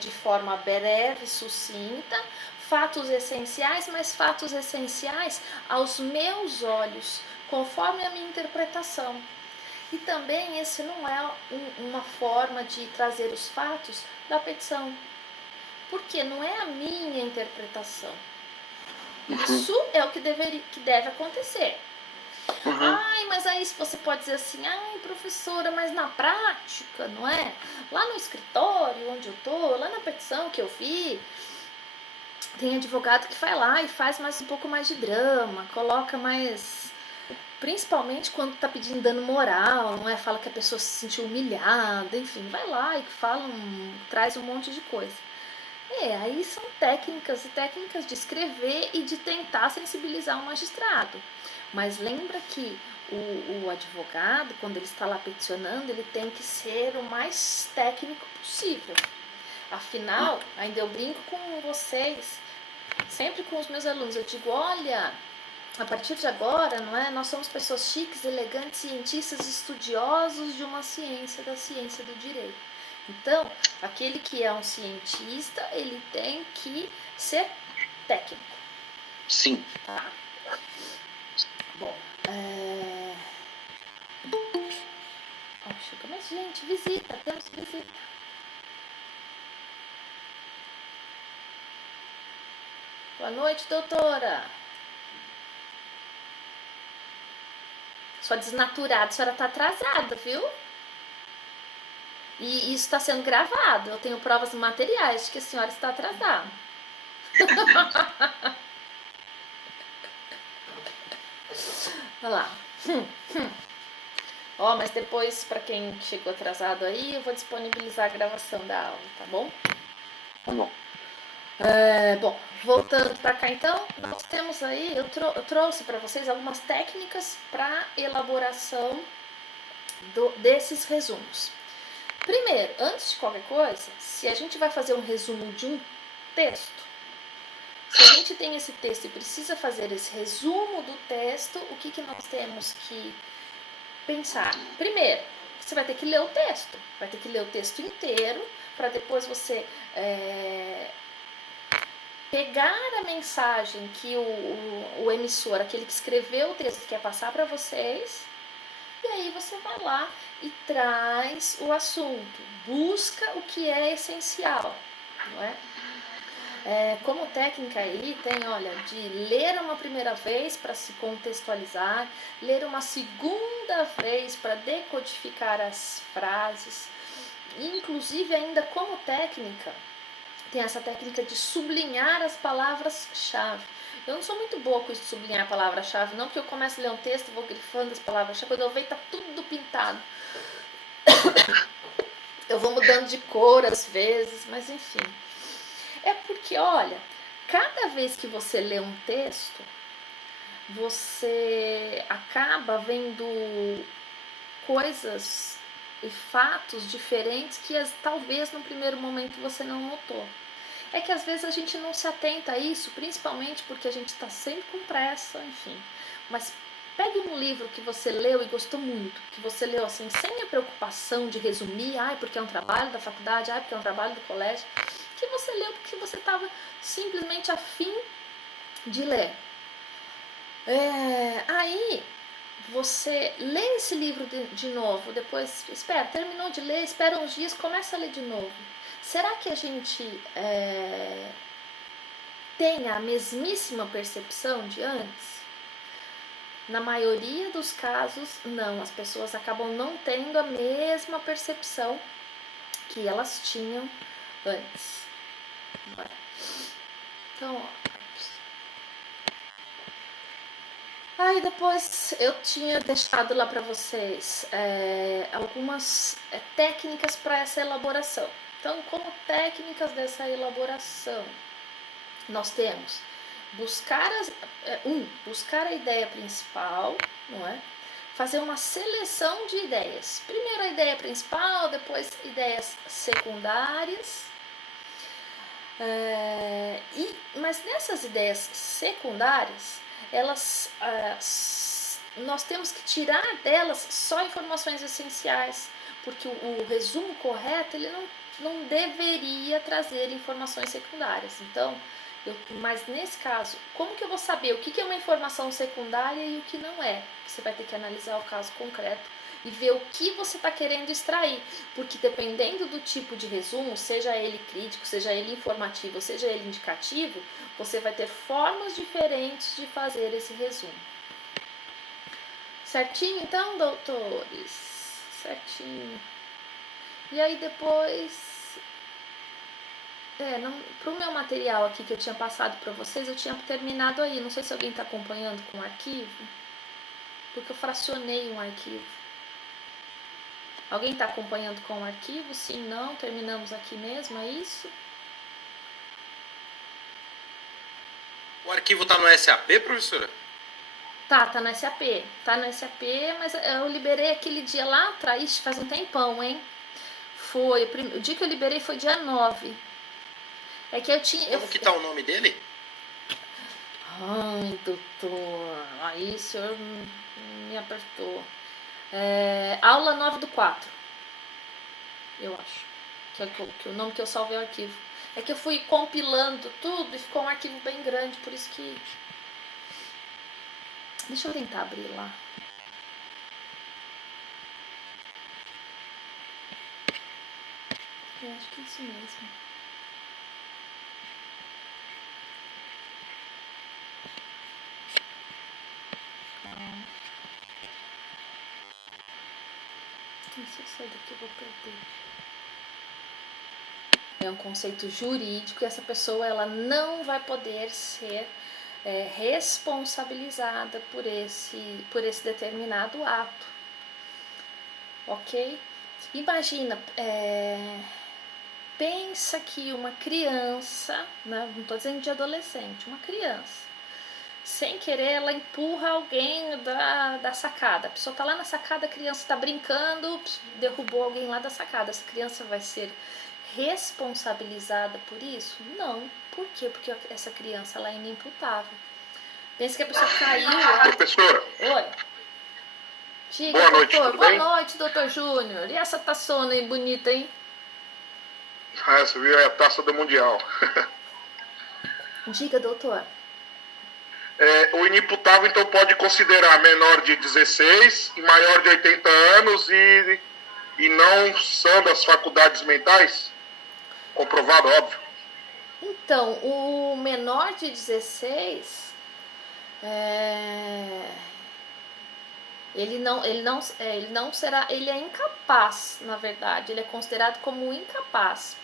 de forma breve, sucinta, fatos essenciais, mas fatos essenciais aos meus olhos, conforme a minha interpretação. E também esse não é uma forma de trazer os fatos da petição. Porque não é a minha interpretação. Isso é o que deve acontecer. Ai, mas aí você pode dizer assim, ai, professora, mas na prática, não é? Lá no escritório onde eu tô, lá na petição que eu vi, tem advogado que vai lá e faz um pouco mais de drama, coloca mais... Principalmente quando tá pedindo dano moral, não é? Fala que a pessoa se sentiu humilhada, enfim, vai lá e traz um monte de coisa. Aí são técnicas e técnicas de escrever e de tentar sensibilizar o magistrado. Mas lembra que o advogado, quando ele está lá peticionando, ele tem que ser o mais técnico possível. Afinal, ainda eu brinco com vocês, sempre com os meus alunos, eu digo, olha, a partir de agora, não é? Nós somos pessoas chiques, elegantes, cientistas, estudiosos de uma ciência, da ciência do direito. Então, aquele que é um cientista, ele tem que ser técnico. Sim. Tá? Bom, chega mais gente, visita, temos visita. Boa noite, doutora. Sua desnaturada, a senhora tá atrasada, viu? E isso está sendo gravado. Eu tenho provas materiais de que a senhora está atrasada. Olha lá. Mas depois, para quem chegou atrasado aí, eu vou disponibilizar a gravação da aula, tá bom? Tá bom. Bom, voltando para cá então, nós temos aí, eu trouxe para vocês algumas técnicas para elaboração desses resumos. Primeiro, antes de qualquer coisa, se a gente vai fazer um resumo de um texto, se a gente tem esse texto e precisa fazer esse resumo do texto, o que nós temos que pensar? Primeiro, você vai ter que ler o texto, vai ter que ler o texto inteiro, para depois você pegar a mensagem que o emissor, aquele que escreveu o texto, quer passar para vocês, e aí você vai lá e traz o assunto, busca o que é essencial, não é? Como técnica aí tem, olha, de ler uma primeira vez para se contextualizar, ler uma segunda vez para decodificar as frases, e, inclusive ainda como técnica, tem essa técnica de sublinhar as palavras-chave. Eu não sou muito boa com isso de sublinhar a palavra-chave, não, porque eu começo a ler um texto e vou grifando as palavras-chave, quando eu vejo tá tudo pintado. Eu vou mudando de cor às vezes, mas enfim. É porque, olha, cada vez que você lê um texto, você acaba vendo coisas e fatos diferentes que talvez no primeiro momento você não notou. É que às vezes a gente não se atenta a isso, principalmente porque a gente está sempre com pressa, enfim. Mas pegue um livro que você leu e gostou muito, que você leu assim, sem a preocupação de resumir, porque é um trabalho da faculdade, porque é um trabalho do colégio, que você leu porque você estava simplesmente a fim de ler. Aí você lê esse livro de novo, depois terminou de ler, espera uns dias, começa a ler de novo. Será que a gente tem a mesmíssima percepção de antes? Na maioria dos casos, não. As pessoas acabam não tendo a mesma percepção que elas tinham antes. Então, aí depois eu tinha deixado lá para vocês algumas técnicas para essa elaboração. Então, como técnicas dessa elaboração, nós temos buscar a ideia principal, não é? Fazer uma seleção de ideias. Primeiro a ideia principal, depois ideias secundárias. Mas nessas ideias secundárias, nós temos que tirar delas só informações essenciais, porque o resumo correto ele não deveria trazer informações secundárias. Então, mas nesse caso, como que eu vou saber o que é uma informação secundária e o que não é? Você vai ter que analisar o caso concreto e ver o que você está querendo extrair, porque dependendo do tipo de resumo, seja ele crítico, seja ele informativo, seja ele indicativo, você vai ter formas diferentes de fazer esse resumo. Certinho então, doutores? Certinho. E aí depois, para o meu material aqui que eu tinha passado para vocês, eu tinha terminado aí. Não sei se alguém está acompanhando com o arquivo, porque eu fracionei um arquivo. Alguém está acompanhando com o arquivo? Sim, não, terminamos aqui mesmo, é isso? O arquivo está no SAP, professora? Tá no SAP. Tá no SAP, mas eu liberei aquele dia lá atrás, faz um tempão, hein? O dia que eu liberei foi dia 9. É que eu tinha... Como que tá o nome dele? Ai, doutor, aí o senhor me apertou. Aula 9/4, eu acho. Que o nome que eu salvei é o arquivo. É que eu fui compilando tudo e ficou um arquivo bem grande, por isso que... Deixa eu tentar abrir lá. Eu acho que é isso mesmo. Se eu sair daqui eu vou perder. É um conceito jurídico e essa pessoa ela não vai poder ser responsabilizada por esse determinado ato. Ok? Imagina, pensa que uma criança, né, não estou dizendo de adolescente, uma criança, sem querer ela empurra alguém da sacada. A pessoa está lá na sacada, a criança está brincando, derrubou alguém lá da sacada. Essa criança vai ser responsabilizada por isso? Não. Por quê? Porque essa criança ela é inimputável. Pensa que a pessoa caiu lá. Professora. Oi. Diga, boa noite, doutor. tudo bem? Boa noite, doutor Júnior. E essa taçona aí bonita, hein? Você viu, é a taça do Mundial. Diga, doutor. O inimputável, então, pode considerar menor de 16 e maior de 80 anos e não são das faculdades mentais? Comprovado, óbvio. Então, o menor de 16, ele não será, ele é incapaz, na verdade, ele é considerado como incapaz.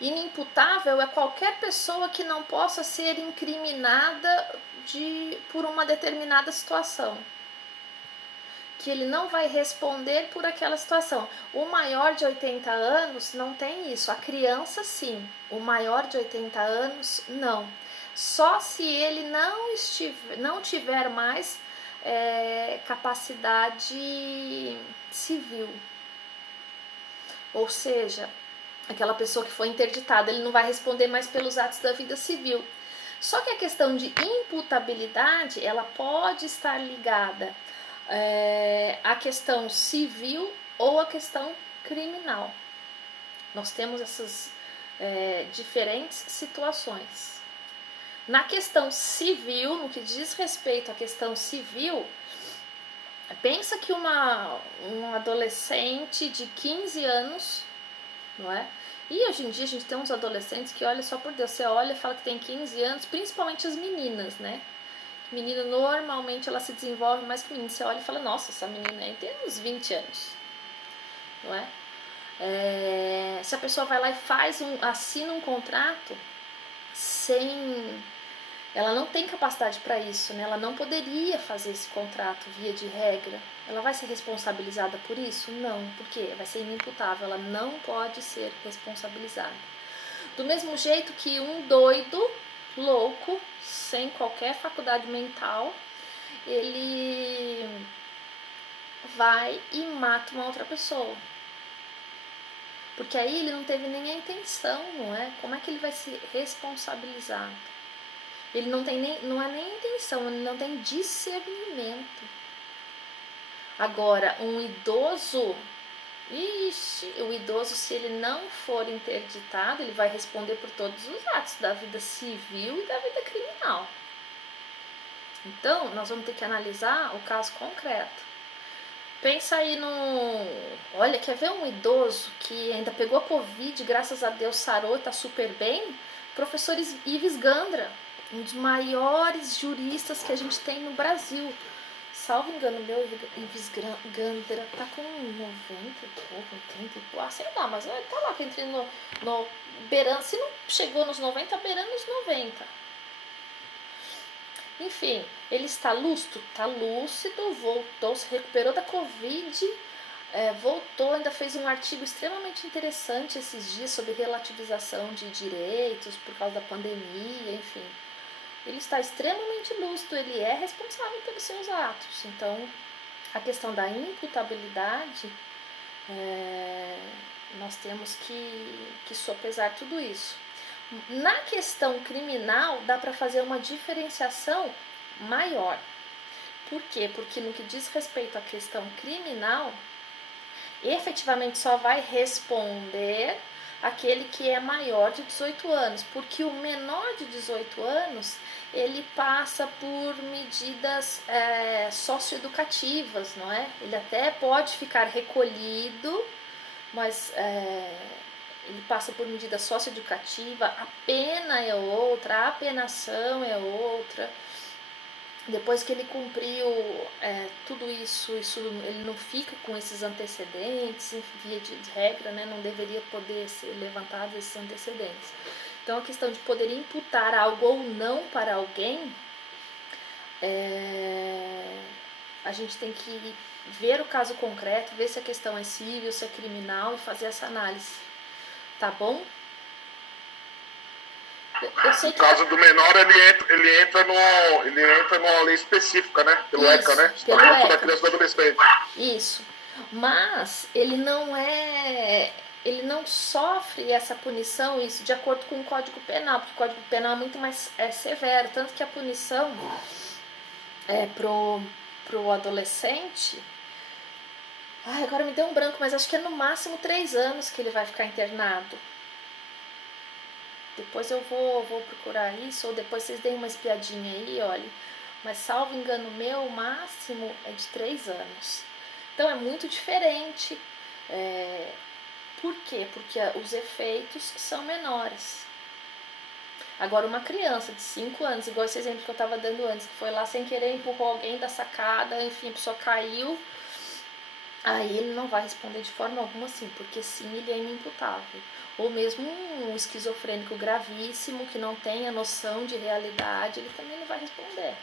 Inimputável é qualquer pessoa que não possa ser incriminada por uma determinada situação, que ele não vai responder por aquela situação. O maior de 80 anos não tem isso, a criança sim, o maior de 80 anos não. Só se ele não tiver mais capacidade civil, ou seja, aquela pessoa que foi interditada, ele não vai responder mais pelos atos da vida civil. Só que a questão de imputabilidade, ela pode estar ligada à questão civil ou à questão criminal. Nós temos essas diferentes situações. Na questão civil, no que diz respeito à questão civil, pensa que um adolescente de 15 anos, não é? E hoje em dia a gente tem uns adolescentes que, olha só por Deus, você olha e fala que tem 15 anos, principalmente as meninas, né? Menina, normalmente ela se desenvolve mais que menina. Você olha e fala, nossa, essa menina aí tem uns 20 anos, não é? Se a pessoa vai lá e assina um contrato ela não tem capacidade para isso, né? Ela não poderia fazer esse contrato via de regra. Ela vai ser responsabilizada por isso? Não, porque vai ser inimputável, ela não pode ser responsabilizada. Do mesmo jeito que um doido, louco, sem qualquer faculdade mental, ele vai e mata uma outra pessoa. Porque aí ele não teve nem a intenção, não é? Como é que ele vai ser responsabilizado? Ele não é nem intenção, ele não tem discernimento. Agora, um idoso, o idoso, se ele não for interditado, ele vai responder por todos os atos da vida civil e da vida criminal. Então, nós vamos ter que analisar o caso concreto. Pensa aí olha, quer ver um idoso que ainda pegou a Covid, graças a Deus sarou, tá super bem? Professor Ives Gandra, um dos maiores juristas que a gente tem no Brasil. Salvo engano, meu Ives Gandra tá com 90 e pouco, 80 e pouco, sei lá, mas tá lá que entrei no beirando, se não chegou nos 90, beirando nos 90. Enfim, ele está lúcido, voltou, se recuperou da Covid, voltou, ainda fez um artigo extremamente interessante esses dias sobre relativização de direitos por causa da pandemia, enfim. Ele está extremamente lúcido, ele é responsável pelos seus atos. Então, a questão da imputabilidade, nós temos que sopesar tudo isso. Na questão criminal, dá para fazer uma diferenciação maior. Por quê? Porque no que diz respeito à questão criminal, efetivamente só vai responder aquele que é maior de 18 anos, porque o menor de 18 anos, ele passa por medidas socioeducativas, não é? Ele até pode ficar recolhido, mas ele passa por medida socioeducativa, a pena é outra, a apenação é outra. Depois que ele cumpriu tudo isso ele não fica com esses antecedentes, via de regra, né, não deveria poder ser levantados esses antecedentes. Então, a questão de poder imputar algo ou não para alguém, a gente tem que ver o caso concreto, ver se a questão é civil, se é criminal e fazer essa análise. Tá bom? Eu sei que no caso do menor, ele entra numa lei específica, né? Pelo ECA, né? Pelo ECA. Da criança e do adolescente. Isso. Mas ele não sofre essa punição, isso de acordo com o Código Penal, porque o Código Penal é muito mais severo, tanto que a punição pro adolescente, agora me deu um branco, mas acho que é no máximo 3 anos que ele vai ficar internado. Depois eu vou procurar isso, ou depois vocês deem uma espiadinha aí, olha. Mas salvo engano meu, o máximo é de 3 anos. Então é muito diferente. Por quê? Porque os efeitos são menores. Agora, uma criança de 5 anos, igual esse exemplo que eu estava dando antes, que foi lá sem querer, empurrou alguém da sacada, enfim, a pessoa caiu, aí ele não vai responder de forma alguma assim, porque sim, ele é inimputável. Ou mesmo um esquizofrênico gravíssimo, que não tem a noção de realidade, ele também não vai responder.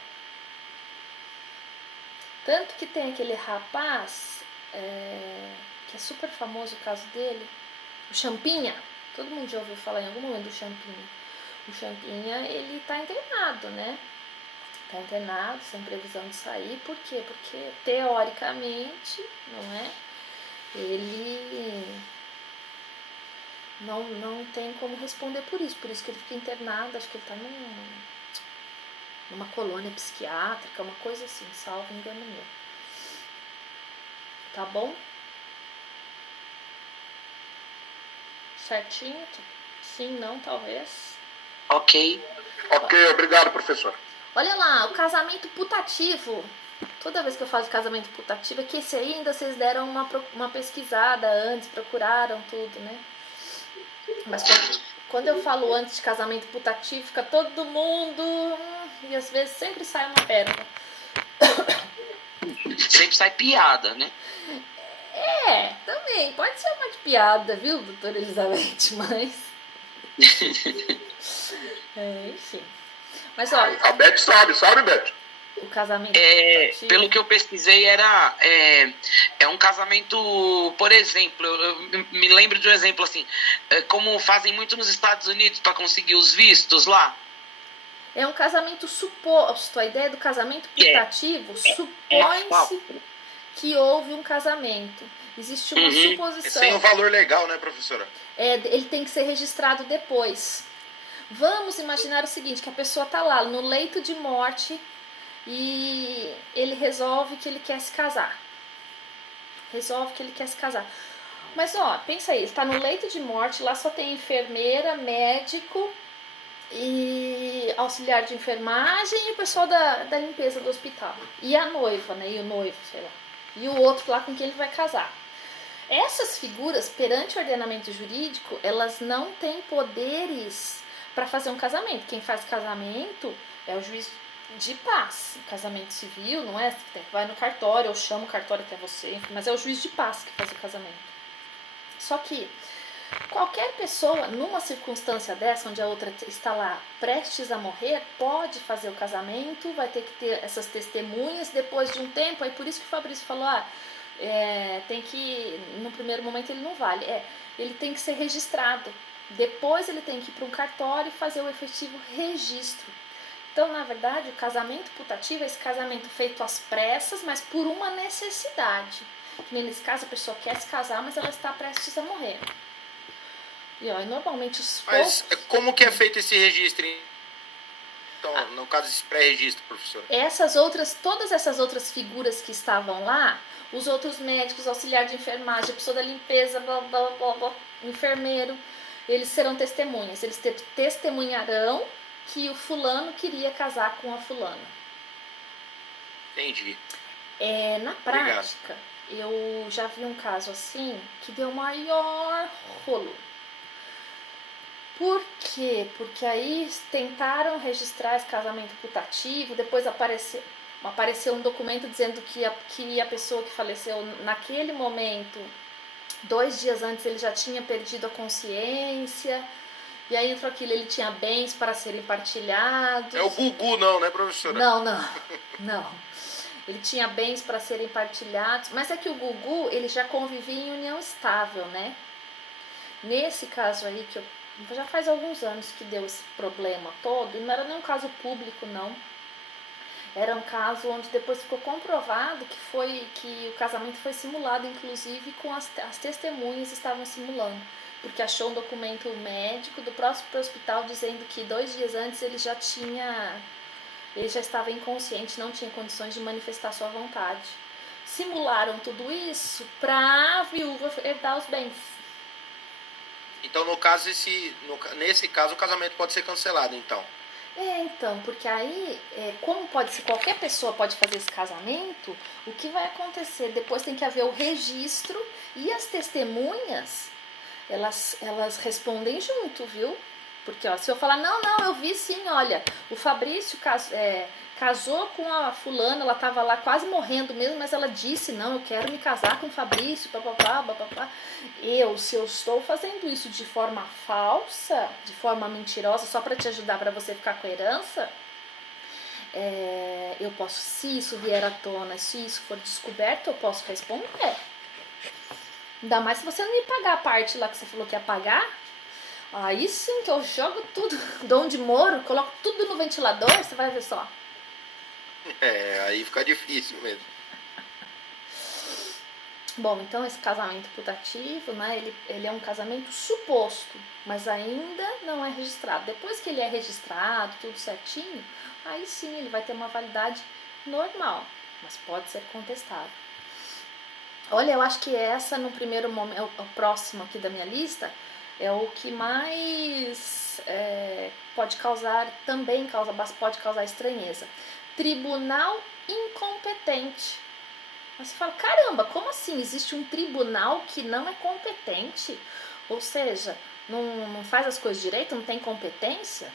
Tanto que tem aquele rapaz, que é super famoso o caso dele, o Champinha. Todo mundo já ouviu falar em algum momento do Champinha. O Champinha, ele tá internado, né? Tá internado, sem previsão de sair. Por quê? Porque, teoricamente, não é? Ele não tem como responder por isso. Por isso que ele fica internado, acho que ele tá numa colônia psiquiátrica, uma coisa assim, salvo engano meu. Tá bom? Certinho? Sim, não, talvez. Ok. Ok, obrigado, professor. Olha lá, o casamento putativo. Toda vez que eu falo de casamento putativo, é que esse aí ainda vocês deram uma pesquisada antes, procuraram tudo, né? Mas quando eu falo antes de casamento putativo, fica todo mundo... E às vezes sempre sai uma pérola. Sempre sai piada, né? Também. Pode ser uma de piada, viu, doutora Elizabeth? Mas... enfim. Mas olha... A Beth sabe, Beth? O casamento putativo... Pelo que eu pesquisei, é um casamento, por exemplo, eu me lembro de um exemplo assim, como fazem muito nos Estados Unidos para conseguir os vistos lá. É um casamento suposto. A ideia do casamento putativo supõe-se que houve um casamento. Existe uma suposição. Sem o valor legal, né, professora? Ele tem que ser registrado depois. Vamos imaginar o seguinte, que a pessoa está lá no leito de morte e ele resolve que ele quer se casar. Mas, pensa aí, ele está no leito de morte, lá só tem enfermeira, médico e auxiliar de enfermagem e o pessoal da limpeza do hospital. E a noiva, né? E o noivo, sei lá. E o outro lá com quem ele vai casar. Essas figuras, perante o ordenamento jurídico, elas não têm poderes para fazer um casamento. Quem faz casamento é o juiz de paz. Casamento civil, não é? Vai no cartório, ou chama o cartório até você, enfim, mas é o juiz de paz que faz o casamento. Só que qualquer pessoa, numa circunstância dessa, onde a outra está lá prestes a morrer, pode fazer o casamento, vai ter que ter essas testemunhas depois de um tempo. Aí por isso que o Fabrício falou, tem que, no primeiro momento ele não vale. Ele tem que ser registrado. Depois ele tem que ir para um cartório e fazer o efetivo registro. Então, na verdade, o casamento putativo é esse casamento feito às pressas, mas por uma necessidade. Que nem nesse caso a pessoa quer se casar, mas ela está prestes a morrer. E normalmente os Mas como que é feito esse registro? Então, no caso, esse pré-registro, professor? Todas essas outras figuras que estavam lá, os outros médicos, auxiliar de enfermagem, a pessoa da limpeza, blá, blá, blá, blá, enfermeiro, eles serão testemunhas. Eles testemunharão que o fulano queria casar com a fulana. Entendi. Na prática, eu já vi um caso assim que deu maior rolo. Por quê? Porque aí tentaram registrar esse casamento putativo, depois apareceu um documento dizendo que a pessoa que faleceu naquele momento, 2 dias antes, ele já tinha perdido a consciência, e aí entrou aquilo, ele tinha bens para serem partilhados. É o Gugu não, né, professora? Não. Ele tinha bens para serem partilhados, mas é que o Gugu, ele já convivia em união estável, né? Nesse caso aí, já faz alguns anos que deu esse problema todo, e não era nem um caso público, não. Era um caso onde depois ficou comprovado que o casamento foi simulado, inclusive com as testemunhas estavam simulando, porque achou um documento médico do próprio hospital dizendo que 2 dias antes ele já estava inconsciente, não tinha condições de manifestar sua vontade. Simularam tudo isso para a viúva herdar os bens. Então, nesse caso, o casamento pode ser cancelado, então. Porque aí, como qualquer pessoa pode fazer esse casamento, o que vai acontecer? Depois tem que haver o registro e as testemunhas, elas respondem junto, viu? Porque, ó, se eu falar, não, eu vi sim, olha, o Fabrício casou com a fulana, ela tava lá quase morrendo mesmo, mas ela disse, não, eu quero me casar com o Fabrício, papapá, papapá. Se eu estou fazendo isso de forma falsa, de forma mentirosa, só para te ajudar, para você ficar com a herança, eu posso, se isso vier à tona, se isso for descoberto, eu posso responder. Ainda mais se você não me pagar a parte lá que você falou que ia pagar. Aí sim que eu jogo tudo, dou de moro, coloco tudo no ventilador, você vai ver só. Aí fica difícil mesmo. Bom, então esse casamento putativo, né, ele é um casamento suposto, mas ainda não é registrado. Depois que ele é registrado, tudo certinho, aí sim ele vai ter uma validade normal, mas pode ser contestado. Olha, eu acho que essa no primeiro momento, o próximo aqui da minha lista, é o que mais pode causar estranheza. Tribunal incompetente. Você fala, caramba, como assim? Existe um tribunal que não é competente? Ou seja, não faz as coisas direito, não tem competência?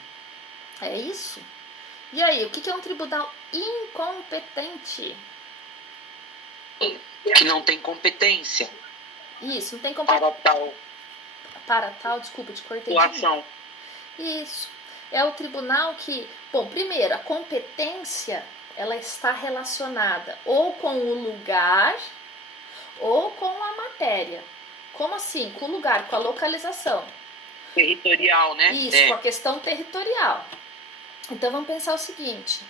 É isso? E aí, o que é um tribunal incompetente? Que não tem competência. Isso, não tem competência. Para tal, desculpa, te cortei. Ação. Isso. É o tribunal que, bom, primeiro, a competência, ela está relacionada ou com o lugar ou com a matéria. Como assim? Com o lugar, com a localização. Territorial, né? Isso, com a questão territorial. Então vamos pensar o seguinte,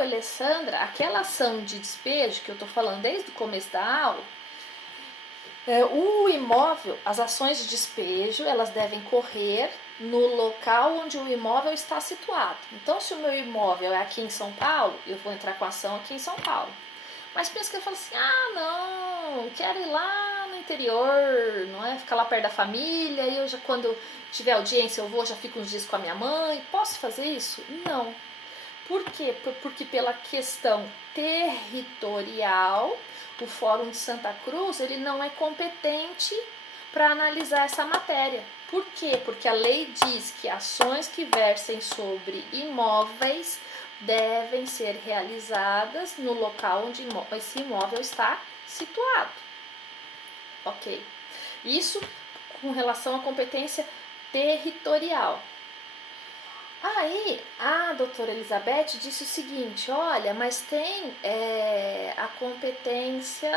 Alessandra, aquela ação de despejo que eu estou falando desde o começo da aula, o imóvel, as ações de despejo, elas devem correr no local onde o imóvel está situado. Então, se o meu imóvel é aqui em São Paulo, eu vou entrar com a ação aqui em São Paulo. Mas pensa que eu falo assim, não, quero ir lá no interior, não é? Ficar lá perto da família, e quando eu tiver audiência eu já fico uns dias com a minha mãe. Posso fazer isso? Não. Por quê? Porque pela questão territorial, o Fórum de Santa Cruz, ele não é competente para analisar essa matéria. Por quê? Porque a lei diz que ações que versem sobre imóveis devem ser realizadas no local onde esse imóvel está situado. Ok. Isso com relação à competência territorial. Aí, a doutora Elizabeth disse o seguinte, olha, mas tem a competência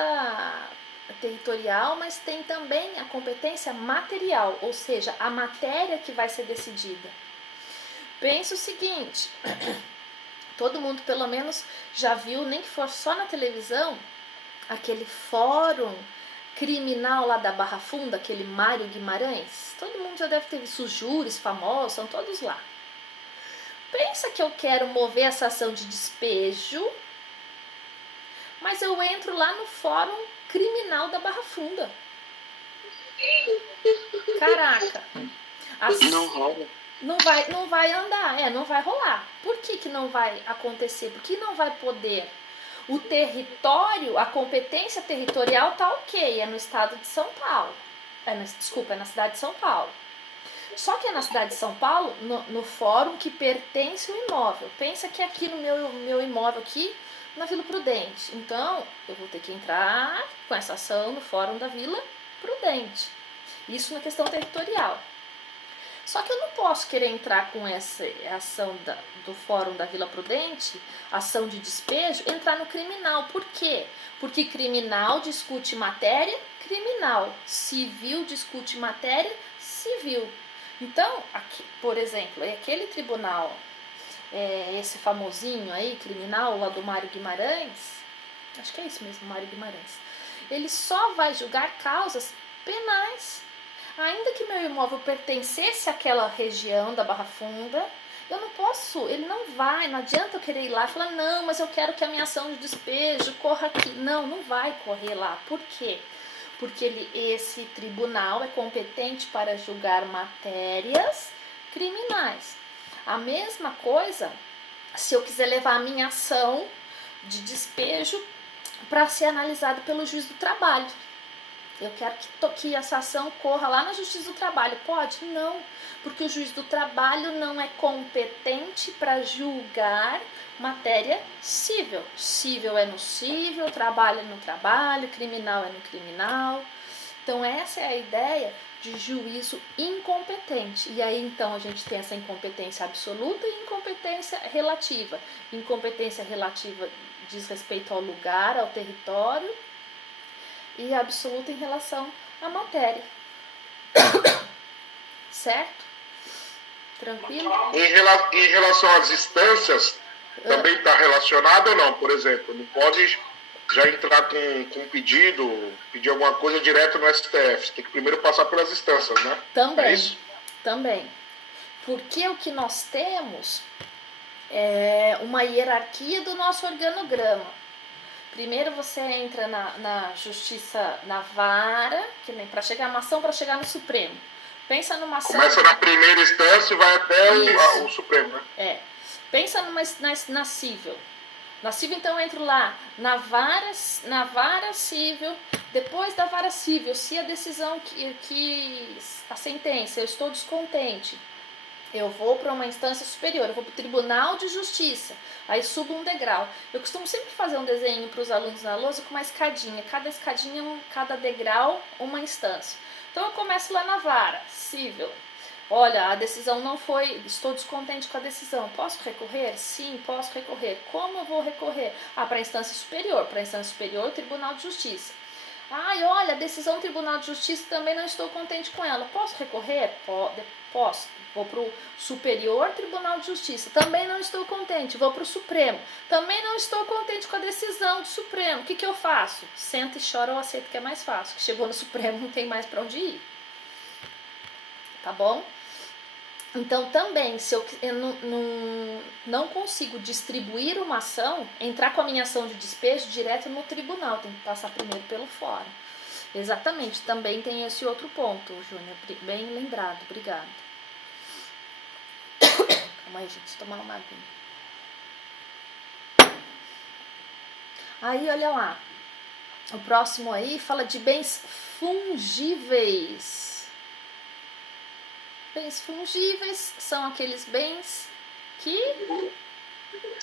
territorial, mas tem também a competência material, ou seja, a matéria que vai ser decidida. Pensa o seguinte, todo mundo pelo menos já viu, nem que for só na televisão, aquele fórum criminal lá da Barra Funda, aquele Mário Guimarães. Todo mundo já deve ter visto, os júris famosos, são todos lá. Pensa que eu quero mover essa ação de despejo, mas eu entro lá no Fórum Criminal da Barra Funda. Caraca. Não rola. Não vai andar, não vai rolar. Por que não vai acontecer? Porque não vai poder. O território, a competência territorial tá ok, é no estado de São Paulo. É na cidade de São Paulo. Só que é na cidade de São Paulo, no fórum que pertence o imóvel. Pensa que aqui no meu imóvel aqui, na Vila Prudente. Então, eu vou ter que entrar com essa ação no fórum da Vila Prudente. Isso na questão territorial. Só que eu não posso querer entrar com essa ação do fórum da Vila Prudente, ação de despejo, entrar no criminal. Por quê? Porque criminal discute matéria criminal, civil discute matéria civil. Então, aqui, por exemplo, aquele tribunal, esse famosinho aí, criminal, lá do Mário Guimarães, acho que é isso mesmo, Mário Guimarães, ele só vai julgar causas penais. Ainda que meu imóvel pertencesse àquela região da Barra Funda, eu não posso, ele não adianta eu querer ir lá e falar, não, mas eu quero que a minha ação de despejo corra aqui. Não vai correr lá. Por quê? Porque esse tribunal é competente para julgar matérias criminais. A mesma coisa se eu quiser levar a minha ação de despejo para ser analisada pelo juiz do trabalho. Eu quero que essa ação corra lá na Justiça do Trabalho. Pode? Não, porque o juiz do trabalho não é competente para julgar matéria civil. Civil é no civil, trabalho é no trabalho, criminal é no criminal. Então essa é a ideia de juízo incompetente. E aí então a gente tem essa incompetência absoluta e incompetência relativa. Incompetência relativa diz respeito ao lugar, ao território, e absoluta em relação à matéria. Certo? Tranquilo? Em relação às instâncias, também está relacionado ou não? Por exemplo, não pode já entrar com pedir alguma coisa direto no STF. Tem que primeiro passar pelas instâncias, né? Também. É isso? Também. Porque o que nós temos é uma hierarquia do nosso organograma. Primeiro você entra na justiça, na vara, que nem para chegar uma ação, para chegar no Supremo. Pensa numa ação... Começa na primeira instância e vai até o Supremo, né? É. Pensa na civil. Na civil, então, eu entro lá na vara civil. Depois da vara civil, se a decisão a sentença, eu estou descontente, eu vou para uma instância superior, eu vou para o Tribunal de Justiça, aí subo um degrau. Eu costumo sempre fazer um desenho para os alunos na lousa com uma escadinha, cada degrau, uma instância. Então eu começo lá na vara civil. Olha, a decisão não foi, estou descontente com a decisão, posso recorrer? Sim, posso recorrer. Como eu vou recorrer? Para a instância superior, Tribunal de Justiça. Olha, a decisão do Tribunal de Justiça também não estou contente com ela, posso recorrer? Posso. Vou para o Superior Tribunal de Justiça, também não estou contente, vou para o Supremo, também não estou contente com a decisão do Supremo, o que eu faço? Senta e chora ou aceito que é mais fácil, que chegou no Supremo não tem mais para onde ir. Tá bom? Então também, se eu não consigo distribuir uma ação, entrar com a minha ação de despejo direto no tribunal, tem que passar primeiro pelo fórum. Exatamente, também tem esse outro ponto, Júnior, bem lembrado, obrigada. Calma aí, gente, tomando uma aguinha. Aí, olha lá, o próximo aí fala de bens fungíveis. Bens fungíveis são aqueles bens que...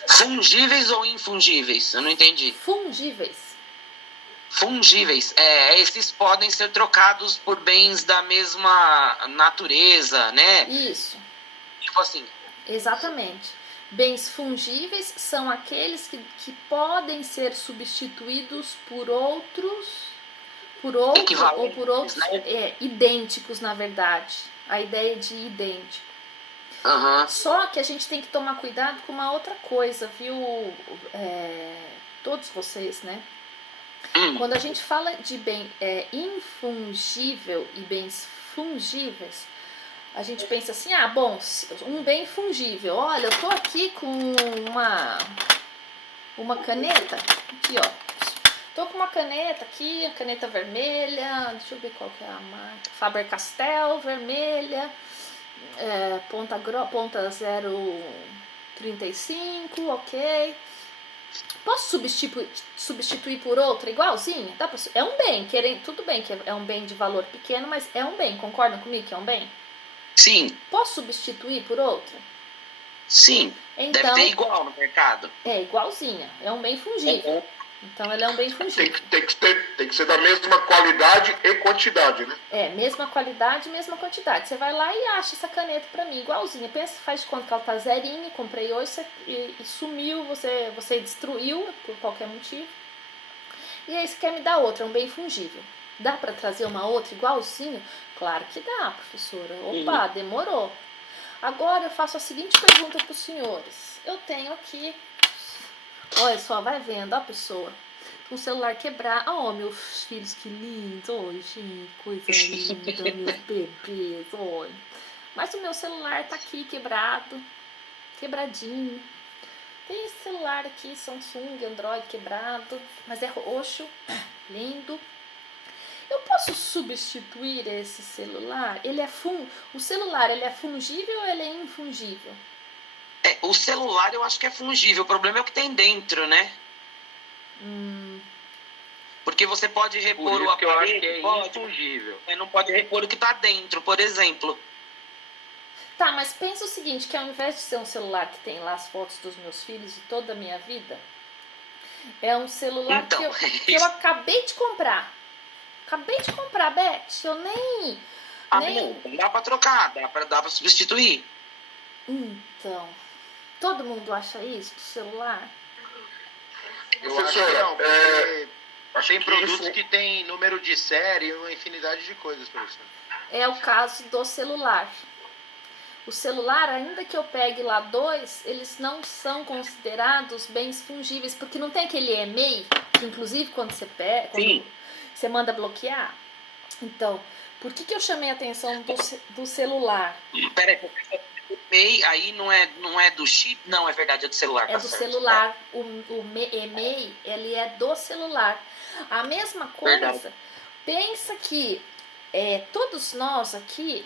Fungíveis ou infungíveis? Eu não entendi. Fungíveis. Fungíveis. Esses podem ser trocados por bens da mesma natureza, né? Isso. Tipo assim. Exatamente. Bens fungíveis são aqueles que podem ser substituídos por outros ou por outros, né? Idênticos, na verdade. A ideia de idêntico. Uhum. Só que a gente tem que tomar cuidado com uma outra coisa, viu? Todos vocês, né? Quando a gente fala de bem infungível e bens fungíveis, a gente pensa assim, um bem fungível. Olha, eu tô aqui com uma caneta, aqui ó. Tô com uma caneta aqui, a caneta vermelha, deixa eu ver qual que é a marca, Faber-Castell, vermelha, ponta 0,35, ok. Posso substituir por outra igualzinha? É um bem, tudo bem que é um bem de valor pequeno, mas é um bem, concordam comigo que é um bem? Sim. Posso substituir por outra? Sim, então, deve ter igual no mercado. É igualzinha, é um bem fungível. Então ele é um bem fungível. Tem que ser da mesma qualidade e quantidade, né? Mesma qualidade e mesma quantidade. Você vai lá e acha essa caneta pra mim, igualzinha. Faz de conta que ela tá zerinha, comprei hoje e sumiu, você destruiu por qualquer motivo. E aí você quer me dar outra, é um bem fungível. Dá pra trazer uma outra igualzinha? Claro que dá, professora. Opa, demorou. Agora eu faço a seguinte pergunta pros senhores. Eu tenho aqui... Olha só, vai vendo, a pessoa com o celular quebrado. Meus filhos, que lindos. Gente, coisa linda, meus bebês. Olha. Mas o meu celular tá aqui quebradinho. Tem esse celular aqui, Samsung, Android quebrado, mas é roxo, lindo. Eu posso substituir esse celular? O celular, ele é fungível ou ele é infungível? O celular eu acho que é fungível. O problema é o que tem dentro, né? Porque você pode repor Por o isso que eu acho que aparelho, é pode, infungível. mas não pode repor o que está dentro, por exemplo. Tá, mas pensa o seguinte, que ao invés de ser um celular que tem lá as fotos dos meus filhos e toda a minha vida, é um celular Então, que eu acabei de comprar. Acabei de comprar, Beth. Eu nem... Não dá pra trocar, dá pra substituir. Então, todo mundo acha isso do celular? Eu acho que não, porque tem produtos que tem número de série e uma infinidade de coisas, professor. É o caso do celular. O celular, ainda que eu pegue lá 2, eles não são considerados bens fungíveis, porque não tem aquele e-mail, que inclusive quando você pega, quando você manda bloquear. Então, por que eu chamei a atenção do celular? Peraí, aí não é do chip? Não, é verdade, é do celular. É do celular. O e-mail, ele é do celular. A mesma coisa, verdade. Pensa que todos nós aqui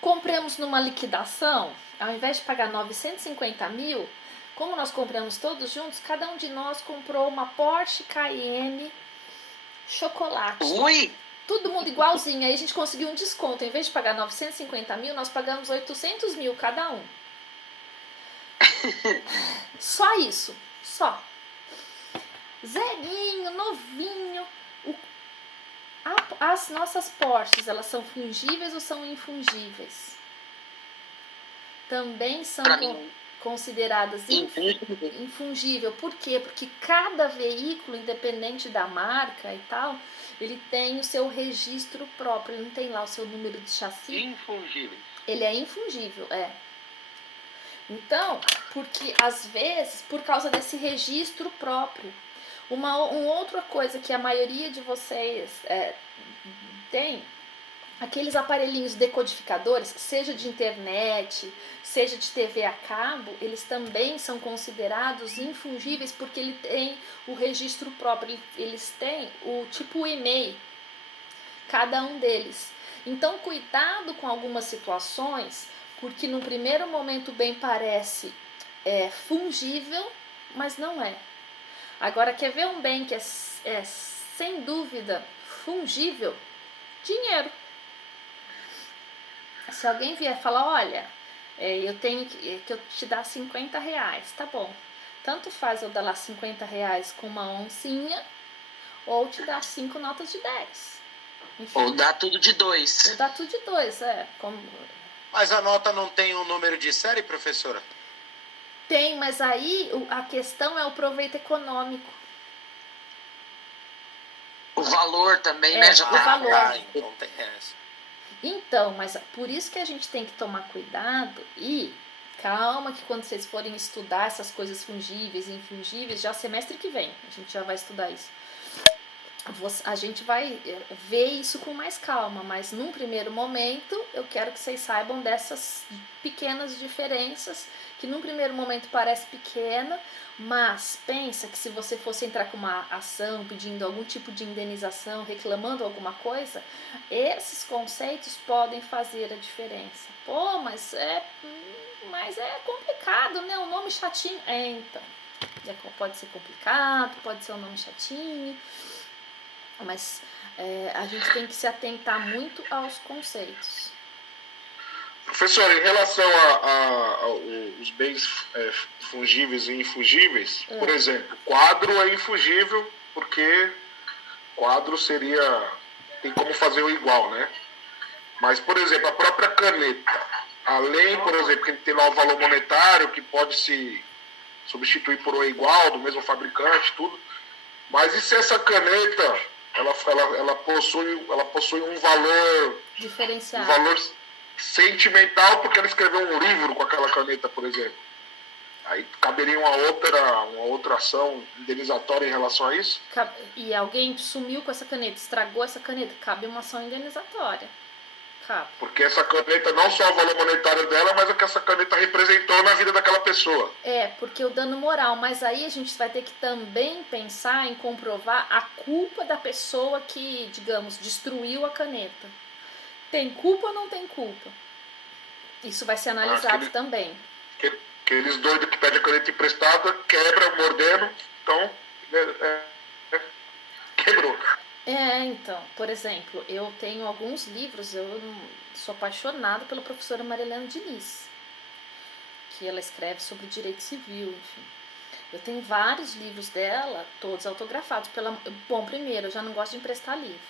compramos numa liquidação, ao invés de pagar 950 mil, como nós compramos todos juntos, cada um de nós comprou uma Porsche Cayenne chocolate. Ui! Todo mundo igualzinho. Aí a gente conseguiu um desconto. Em vez de pagar 950 mil, nós pagamos 800 mil cada um. Só isso. Só. Zerinho, novinho. As nossas Porsches, elas são fungíveis ou são infungíveis? Também são consideradas infungível. Por quê? Porque cada veículo, independente da marca e tal, ele tem o seu registro próprio. Ele não tem lá o seu número de chassi. Infungível. Ele é infungível, Então, porque às vezes, por causa desse registro próprio, uma outra coisa que a maioria de vocês tem, aqueles aparelhinhos decodificadores, seja de internet, seja de TV a cabo, eles também são considerados infungíveis porque ele tem o registro próprio, eles têm o tipo e-mail, cada um deles. Então, cuidado com algumas situações, porque no primeiro momento bem parece fungível, mas não é. Agora, quer ver um bem que é sem dúvida fungível? Dinheiro. Se alguém vier falar, olha, eu tenho que eu te dar 50 reais, tá bom. Tanto faz eu dar lá 50 reais com uma oncinha, ou te dar 5 notas de 10. Enfim, ou dar tudo de 2. Ou dar tudo de 2, Mas a nota não tem um número de série, professora? Tem, mas aí a questão é o proveito econômico. O valor também, né? O valor. Então tem essa. Então, mas por isso que a gente tem que tomar cuidado e calma que quando vocês forem estudar essas coisas fungíveis e infungíveis, já semestre que vem, a gente já vai estudar isso. A gente vai ver isso com mais calma, mas num primeiro momento eu quero que vocês saibam dessas pequenas diferenças, que num primeiro momento parece pequena, mas pensa que se você fosse entrar com uma ação pedindo algum tipo de indenização, reclamando alguma coisa, esses conceitos podem fazer a diferença. Pô, mas é complicado, né? Um nome chatinho. Então, pode ser complicado, pode ser um nome chatinho, mas a gente tem que se atentar muito aos conceitos. Professor, em relação aos bens fungíveis e infungíveis, por exemplo, quadro é infungível porque quadro tem como fazer o igual, né? Mas, por exemplo, a própria caneta, além, por exemplo, que tem lá o valor monetário que pode se substituir por um igual, do mesmo fabricante, tudo, mas e se essa caneta ela possui um valor diferenciado, um valor sentimental porque ela escreveu um livro com aquela caneta, por exemplo? Aí caberia uma outra ação indenizatória em relação a isso? E alguém sumiu com essa caneta, estragou essa caneta, cabe uma ação indenizatória. Cabe. Porque essa caneta, não só o valor monetário dela, mas o que essa caneta representou na vida daquela pessoa. Porque o dano moral, mas aí a gente vai ter que também pensar em comprovar a culpa da pessoa que, digamos, destruiu a caneta. Tem culpa ou não tem culpa? Isso vai ser analisado também. Aqueles doidos que pedem a caneta emprestada, quebra mordendo, então... quebrou. Então, por exemplo, eu tenho alguns livros, eu sou apaixonada pela professora Marilena Diniz, que ela escreve sobre direito civil, enfim. Eu tenho vários livros dela, todos autografados pela... Bom, primeiro, eu já não gosto de emprestar livro.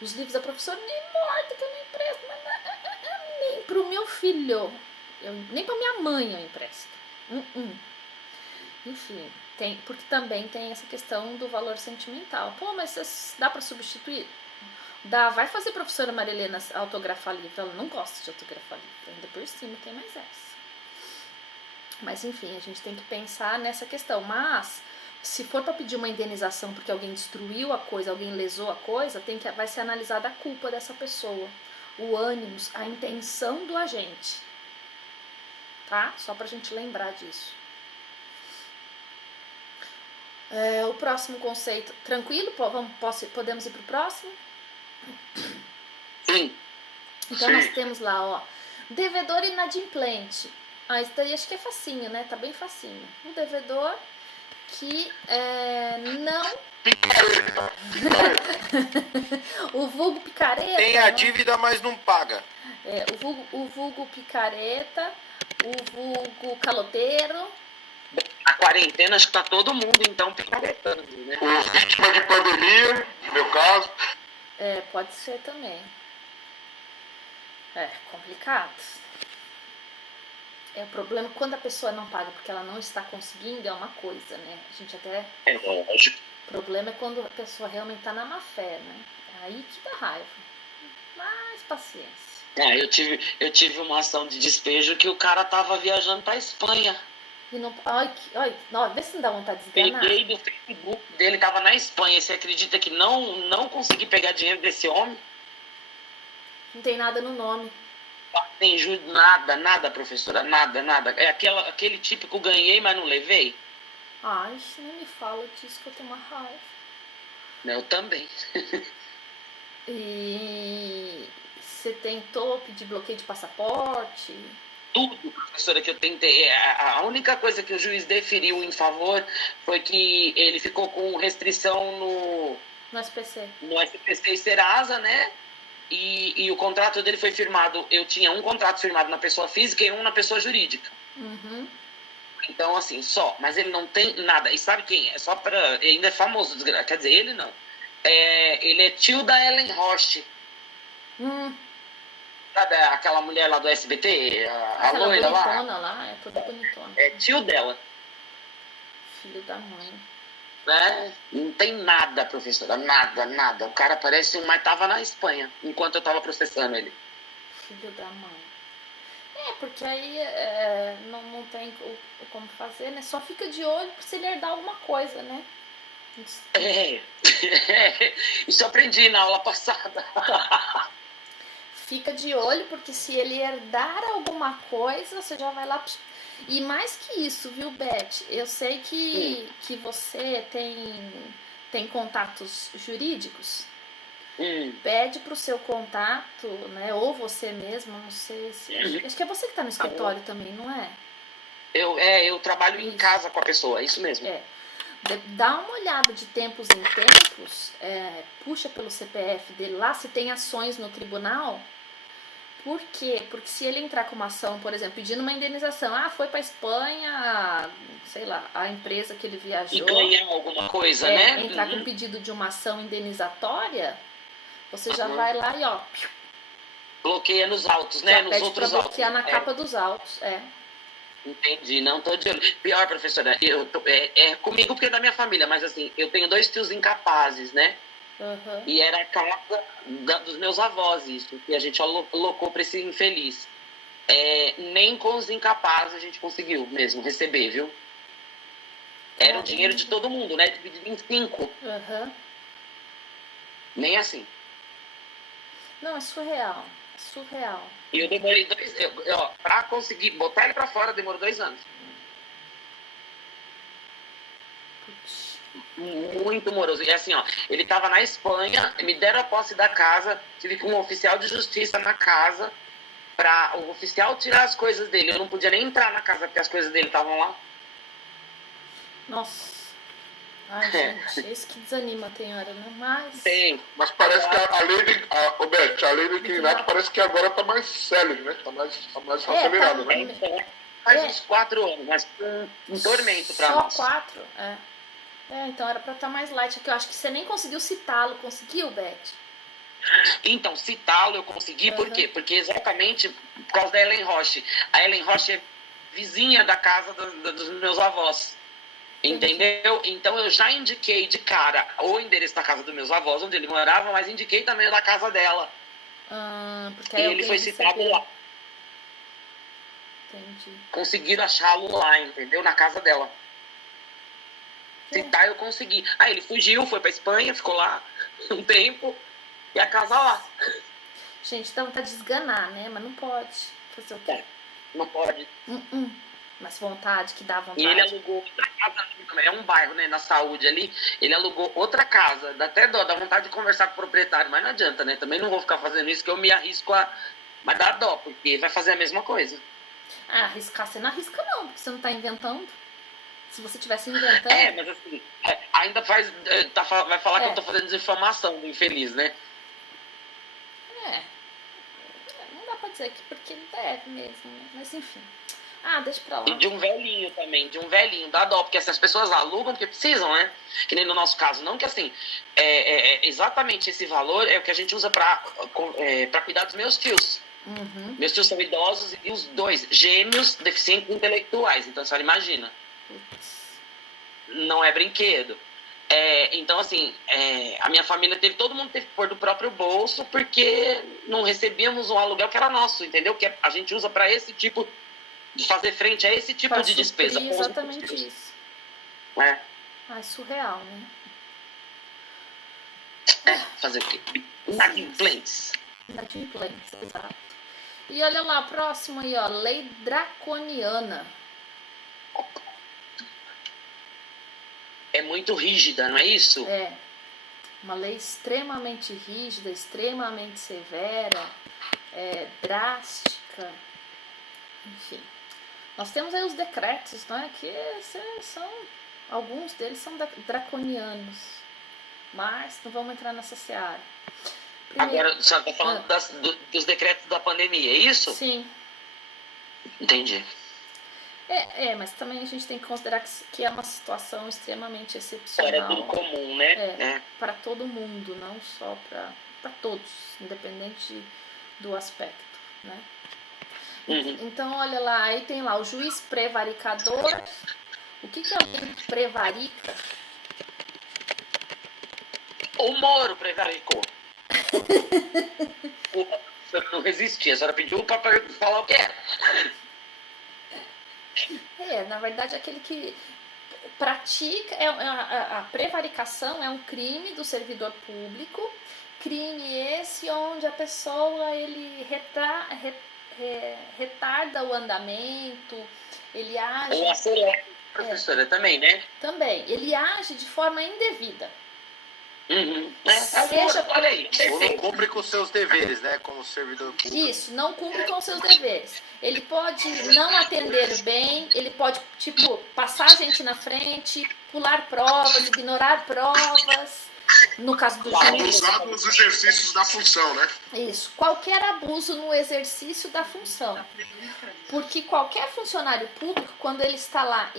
Os livros da professora, nem morta que eu não empresto, mas nem pro meu filho, nem pra minha mãe eu empresto. Enfim, porque também tem essa questão do valor sentimental. Pô, mas dá pra substituir? Dá, vai fazer a professora Marilena autografar livro. Ela não gosta de autografar livro, ainda por cima tem mais essa. Mas enfim, a gente tem que pensar nessa questão. Mas, se for para pedir uma indenização porque alguém destruiu a coisa, alguém lesou a coisa, vai ser analisada a culpa dessa pessoa, o ânimo, a intenção do agente. Tá? Só pra gente lembrar disso. O próximo conceito, tranquilo? Podemos ir pro próximo? Sim. Então nós temos lá, ó, devedor inadimplente. Isso daí acho que é facinho, né? Tá bem facinho. Um devedor que não... O vulgo picareta. Tem a dívida, mas não paga. O vulgo picareta, o vulgo caloteiro. A quarentena, acho que tá todo mundo, então, picaretando, né? O vítima de pandemia, no meu caso. Pode ser também. Complicado. O problema quando a pessoa não paga porque ela não está conseguindo é uma coisa, né? A gente até... É lógico. O problema é quando a pessoa realmente está na má fé, né? Aí que dá raiva. Mas paciência. Eu tive uma ação de despejo que o cara tava viajando pra Espanha. E não... vê se não dá vontade de esganar. Peguei do Facebook dele, tava na Espanha. Você acredita que não consegui pegar dinheiro desse homem? Não tem nada no nome. Não tem juros, nada, professora, nada. É aquele típico ganhei, mas não levei. Ai, nem me fala disso que eu tenho uma raiva. Eu também. E você tentou pedir bloqueio de passaporte? Tudo, professora, que eu tentei. A única coisa que o juiz deferiu em favor foi que ele ficou com restrição no SPC. No SPC e Serasa, né? E o contrato dele foi firmado. Eu tinha um contrato firmado na pessoa física e um na pessoa jurídica. Uhum. Então, assim, só. Mas ele não tem nada. E sabe quem é? Só pra... Ele ainda é famoso. Quer dizer, ele não. Ele é tio da Ellen Roche. Sabe aquela mulher lá do SBT? A loira lá? Bonitona lá. É toda bonitona. É tio dela. Filho da mãe. Não tem nada, professora, nada. O cara parece mas tava na Espanha, enquanto eu tava processando ele. Filho da mãe. Porque aí não tem como fazer, né? Só fica de olho se ele herdar alguma coisa, né? Isso eu aprendi na aula passada. Fica de olho, porque se ele herdar alguma coisa, você já vai lá... E mais que isso, viu, Beth? Eu sei que você tem contatos jurídicos. Pede pro seu contato, né? Ou você mesmo, não sei se... Acho que é você que tá no escritório também, não é? Eu trabalho em casa com a pessoa, é isso mesmo. Dá uma olhada de tempos em tempos, puxa pelo CPF dele lá, se tem ações no tribunal. Por quê? Porque se ele entrar com uma ação, por exemplo, pedindo uma indenização, foi pra Espanha, sei lá, a empresa que ele viajou... E ganhar alguma coisa, né? Entrar com pedido de uma ação indenizatória, você já vai lá e, bloqueia nos autos, né? Nos outros pra autos. bloquear na capa dos autos, Entendi, não tô de olho. Pior, professora, é comigo porque é da minha família, mas assim, eu tenho 2 tios incapazes, né? Uhum. E era a casa dos meus avós, isso, que a gente alocou para esse infeliz. Nem com os incapazes a gente conseguiu mesmo receber, viu? Era o dinheiro de todo mundo, né? Dividido em 5. Uhum. Nem assim. Não, é surreal. Surreal. E eu demorei 2 anos. Pra conseguir botar ele pra fora, demorou 2 anos. Putz. Muito moroso. E assim, ele tava na Espanha, me deram a posse da casa, tive com um oficial de justiça na casa, pra o oficial tirar as coisas dele. Eu não podia nem entrar na casa porque as coisas dele estavam lá. Nossa. Ai, gente, esse que desanima tem hora, né? Mas parece que a lei do, Beth, a lei do inquilinato parece que agora tá mais célere, né? Tá mais acelerada, né? Faz uns 4 anos, mas um tormento pra nós. Só 4? Então era pra estar mais light. Aqui eu acho que você nem conseguiu citá-lo. Conseguiu, Beth? Então, citá-lo eu consegui, por quê? Porque exatamente por causa da Ellen Roche. A Ellen Roche é vizinha da casa dos meus avós. Entendeu? Então eu já indiquei de cara o endereço da casa dos meus avós, onde ele morava, mas indiquei também o da casa dela. Porque e ele foi citado lá. Entendi. Conseguiram achá-lo lá, entendeu? Na casa dela. Citar eu consegui. Aí ele fugiu, foi pra Espanha, ficou lá um tempo. E a casa lá. Gente, dá vontade de esganar, né? Mas não pode. Fazer o quê? Não pode. Mas vontade, que dá vontade. E ele alugou outra casa também. É um bairro, né? Na Saúde ali. Ele alugou outra casa. Dá até dó, dá vontade de conversar com o proprietário. Mas não adianta, né? Também não vou ficar fazendo isso, que eu me arrisco a... Mas dá dó, porque vai fazer a mesma coisa. Arriscar você não arrisca não, porque você não tá inventando. Se você tivesse inventando... Mas assim, ainda vai falar que eu tô fazendo desinformação do infeliz, né? Não dá pra dizer que porque deve mesmo, né? Mas enfim. Deixa pra lá. E de um velhinho também, dá dó, porque essas pessoas alugam porque precisam, né? Que nem no nosso caso, não que assim, exatamente esse valor é o que a gente usa pra cuidar dos meus tios. Meus tios são idosos e os 2 gêmeos deficientes intelectuais, então a senhora imagina. Não é brinquedo. Então, assim, a minha família todo mundo teve que pôr do próprio bolso, porque não recebíamos um aluguel que era nosso, entendeu? Que a gente usa para esse tipo de fazer frente a esse tipo de despesa. Exatamente isso. Surreal, né? Fazer o quê? Inadimplentes. Inadimplentes, exato. E olha lá, próximo aí, ó, lei draconiana. É muito rígida, não é isso? Uma lei extremamente rígida, extremamente severa, drástica, enfim. Nós temos aí os decretos, não é? Que alguns deles são draconianos, mas não vamos entrar nessa seara. Agora, a senhora está falando dos decretos da pandemia, é isso? Sim. Entendi. Mas também a gente tem que considerar que é uma situação extremamente excepcional. Fora do comum, né? Para todo mundo, não só para todos, independente do aspecto, né? Então, olha lá, aí tem lá o juiz prevaricador. O que é alguém que prevarica? O Moro prevaricou. Eu não resisti, a senhora pediu para falar o que era. Na verdade, aquele que pratica, a prevaricação é um crime do servidor público, crime esse onde a pessoa ele retarda o andamento, ele age... Ou acelera, professora, também, né? Também, ele age de forma indevida. Olha aí. Ou não cumpre com seus deveres, né? Como servidor público. Isso, não cumpre com seus deveres. Ele pode não atender bem, ele pode, passar a gente na frente, pular provas, ignorar provas. No caso do juiz. Abusar dos exercícios da função, né? Isso, qualquer abuso no exercício da função. Porque qualquer funcionário público, quando ele está lá,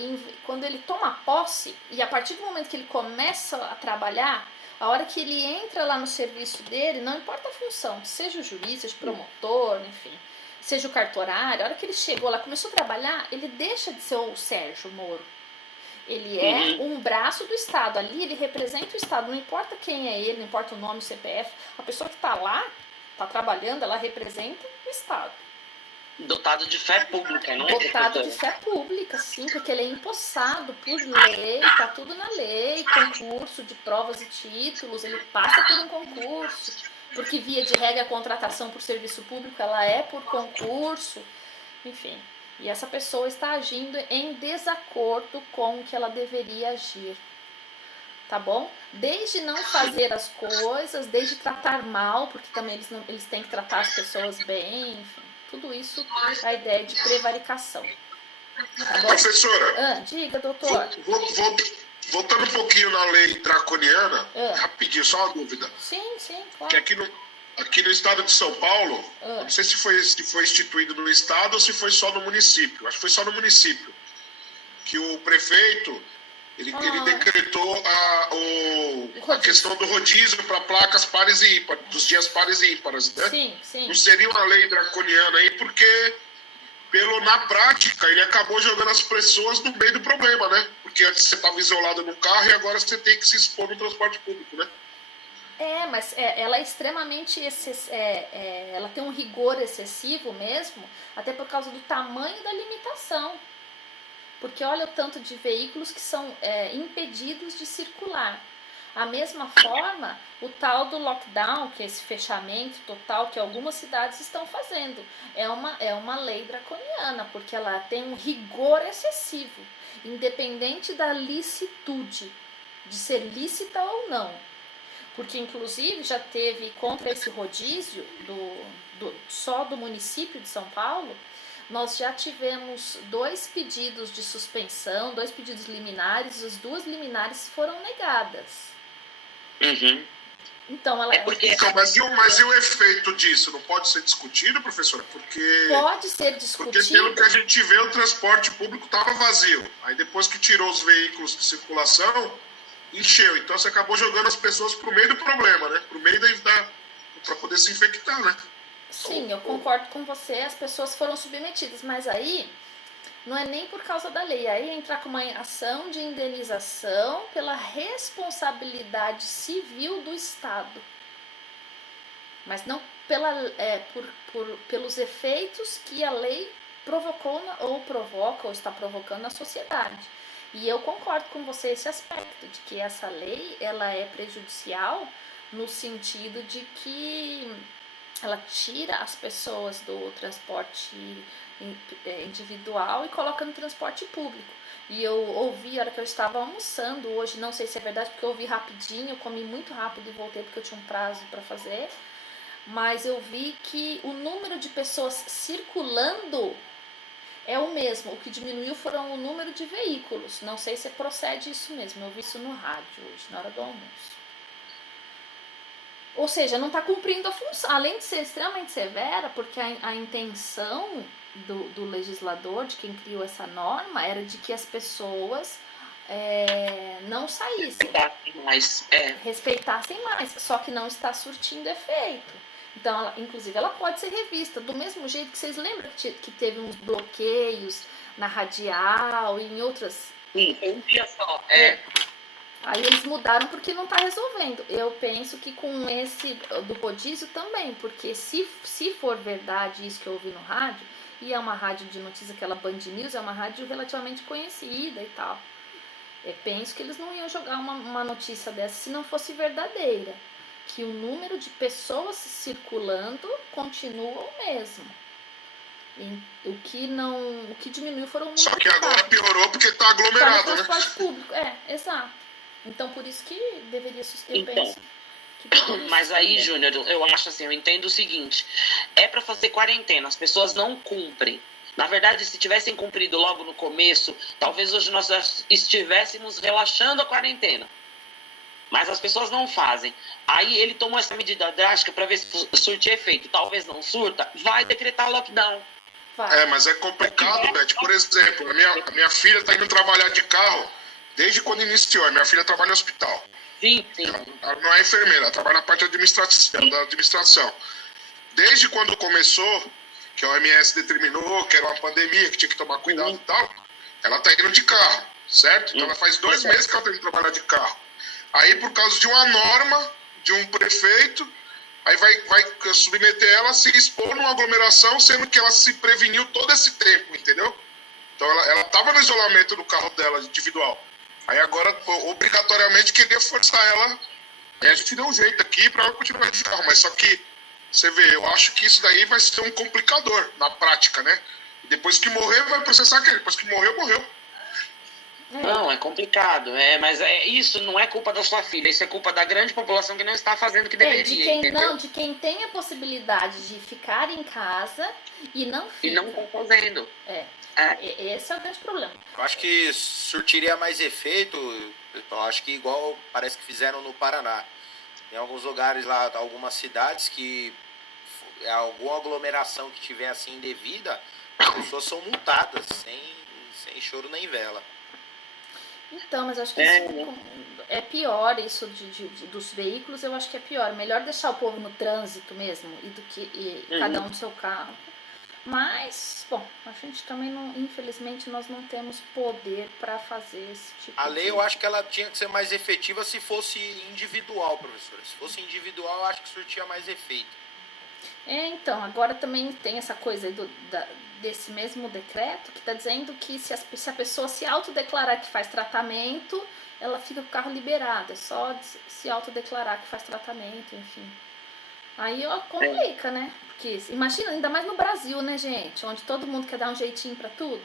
quando ele toma posse, e a partir do momento que ele começa a trabalhar, a hora que ele entra lá no serviço dele, não importa a função, seja o juiz, seja o promotor, enfim, seja o cartorário, a hora que ele chegou lá, começou a trabalhar, ele deixa de ser o Sérgio Moro. Ele é um braço do Estado. Ali ele representa o Estado. Não importa quem é ele, não importa o nome, o CPF. A pessoa que está lá, está trabalhando, ela representa o Estado. Dotado de fé pública, não é? Dotado de fé pública, sim, porque ele é empossado por lei, tá tudo na lei, concurso de provas e títulos, ele passa por um concurso, porque via de regra a contratação por serviço público, ela é por concurso, enfim. E essa pessoa está agindo em desacordo com o que ela deveria agir, tá bom? Desde não fazer as coisas, desde tratar mal, porque também eles têm que tratar as pessoas bem, enfim. Tudo isso é a ideia de prevaricação. Tá bom? Professora, Diga, doutor. voltando um pouquinho na lei draconiana, rapidinho, só uma dúvida. Sim, claro. Que aqui no estado de São Paulo, não sei se foi instituído no estado ou se foi só no município. Acho que foi só no município. Que o prefeito, ele decretou a questão do rodízio para placas pares e ímpares, dos dias pares e ímpares, né? Sim. Não seria uma lei draconiana aí, porque na prática ele acabou jogando as pessoas no meio do problema, né? Porque antes você estava isolado no carro e agora você tem que se expor no transporte público, né? Mas ela é extremamente ela tem um rigor excessivo mesmo, até por causa do tamanho da limitação. Porque olha o tanto de veículos que são impedidos de circular. A mesma forma, o tal do lockdown, que é esse fechamento total que algumas cidades estão fazendo, é uma lei draconiana, porque ela tem um rigor excessivo, independente da licitude, de ser lícita ou não. Porque, inclusive, já teve contra esse rodízio só do município de São Paulo, nós já tivemos 2 pedidos de suspensão, 2 pedidos liminares, as 2 liminares foram negadas. Uhum. Então, mas e o efeito disso? Não pode ser discutido, professora? Porque pode ser discutido. Porque pelo que a gente vê, o transporte público estava vazio. Aí depois que tirou os veículos de circulação, encheu. Então você acabou jogando as pessoas pro meio do problema, né? Pro meio para poder se infectar, né? Sim, eu concordo com você, as pessoas foram submetidas, mas aí não é nem por causa da lei, aí entrar com uma ação de indenização pela responsabilidade civil do Estado, mas não pelos efeitos que a lei provocou ou provoca ou está provocando na sociedade. E eu concordo com você esse aspecto, de que essa lei ela é prejudicial no sentido de que ela tira as pessoas do transporte individual e coloca no transporte público. E eu ouvi, a hora que eu estava almoçando hoje, não sei se é verdade, porque eu ouvi rapidinho, eu comi muito rápido e voltei porque eu tinha um prazo para fazer, mas eu vi que o número de pessoas circulando é o mesmo. O que diminuiu foram o número de veículos. Não sei se procede isso mesmo, eu vi isso no rádio hoje, na hora do almoço. Ou seja, não está cumprindo a função, além de ser extremamente severa, porque a intenção do legislador, de quem criou essa norma, era de que as pessoas não saíssem, respeitassem mais, só que não está surtindo efeito. Então, inclusive, ela pode ser revista, do mesmo jeito que vocês lembram que teve uns bloqueios na radial e em outras... Sim, um dia só, Aí eles mudaram porque não está resolvendo. Eu penso que com esse do rodízio também, porque se for verdade isso que eu ouvi no rádio, e é uma rádio de notícia, aquela Band News, é uma rádio relativamente conhecida e tal. Eu penso que eles não iam jogar uma notícia dessa se não fosse verdadeira. Que o número de pessoas circulando continua o mesmo. O que diminuiu foram muito. Só que agora piorou porque está aglomerado, tá no transporte público. Exato. Então, por isso que deveria suspender. Mas aí, Júnior, eu acho assim, eu entendo o seguinte, é para fazer quarentena, as pessoas não cumprem. Na verdade, se tivessem cumprido logo no começo, talvez hoje nós estivéssemos relaxando a quarentena. Mas as pessoas não fazem. Aí ele tomou essa medida drástica para ver se surtir efeito. Talvez não surta, vai decretar lockdown. Mas é complicado, Beth. Por exemplo, a minha filha está indo trabalhar de carro desde quando iniciou. A minha filha trabalha no hospital. Sim. Ela não é enfermeira, ela trabalha na parte da administração. Desde quando começou, que a OMS determinou que era uma pandemia, que tinha que tomar cuidado e tal, ela está indo de carro, certo? Então ela faz 2 meses que ela está indo trabalhar de carro. Aí, por causa de uma norma de um prefeito, aí vai submeter ela a se expor numa aglomeração, sendo que ela se preveniu todo esse tempo, entendeu? Então ela estava no isolamento do carro dela, individual. Aí agora, obrigatoriamente, queria forçar ela. Aí a gente deu um jeito aqui para ela continuar de carro. Mas só que, você vê, eu acho que isso daí vai ser um complicador na prática, né? E depois que morrer, vai processar aquele. Depois que morreu, morreu. Não, é complicado. Mas isso não é culpa da sua filha. Isso é culpa da grande população que não está fazendo o que deveria. De quem tem a possibilidade de ficar em casa e não fica. E não está fazendo. Esse é o grande problema. Eu acho que surtiria mais efeito Eu acho que igual parece que fizeram no Paraná. Tem alguns lugares lá, algumas cidades que alguma aglomeração que tiver assim indevida, as pessoas são multadas sem choro nem vela. Então, mas acho que isso é pior, isso dos veículos, eu acho que é pior. Melhor deixar o povo no trânsito mesmo, e do que cada um no seu carro. Mas, bom, a gente também não, infelizmente, nós não temos poder para fazer esse tipo A lei, eu acho que ela tinha que ser mais efetiva se fosse individual, professora. Se fosse individual, eu acho que surtia mais efeito. Então, agora também tem essa coisa aí desse mesmo decreto que está dizendo que se a pessoa se autodeclarar que faz tratamento, ela fica com o carro liberado. É só se autodeclarar que faz tratamento, enfim. Aí complica, né? Porque imagina, ainda mais no Brasil, né, gente? Onde todo mundo quer dar um jeitinho pra tudo.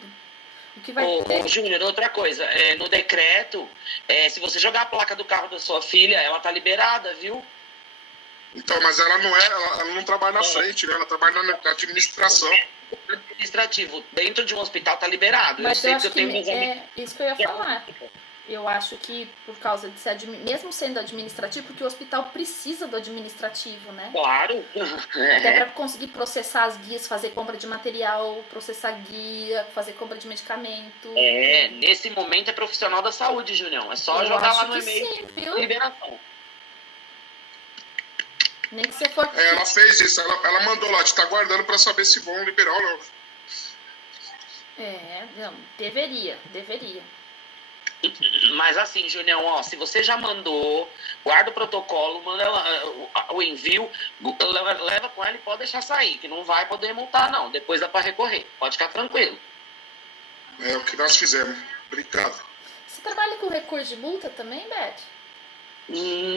O que vai ter... Júnior, outra coisa. No decreto, se você jogar a placa do carro da sua filha, ela tá liberada, viu? Então, mas ela não trabalha na frente, né? Ela trabalha na administração. Administrativo. Dentro de um hospital tá liberado. Mas eu acho que é isso que eu ia falar. Eu acho que por causa de ser mesmo sendo administrativo, porque o hospital precisa do administrativo, né? Claro. Até para conseguir processar as guias, fazer compra de material, processar guia, fazer compra de medicamento. Nesse momento é profissional da saúde, Julião. É só jogar lá no e-mail. Sim, viu? Liberação. Nem que você for... Ela fez isso, ela mandou lá, a gente tá aguardando para saber se vão liberar ou não. Não, deveria. Mas assim, Julião, se você já mandou, guarda o protocolo, manda o envio, leva com ela e pode deixar sair, que não vai poder multar, não. Depois dá para recorrer. Pode ficar tranquilo. É o que nós fizemos. Obrigado. Você trabalha com recurso de multa também, Beth?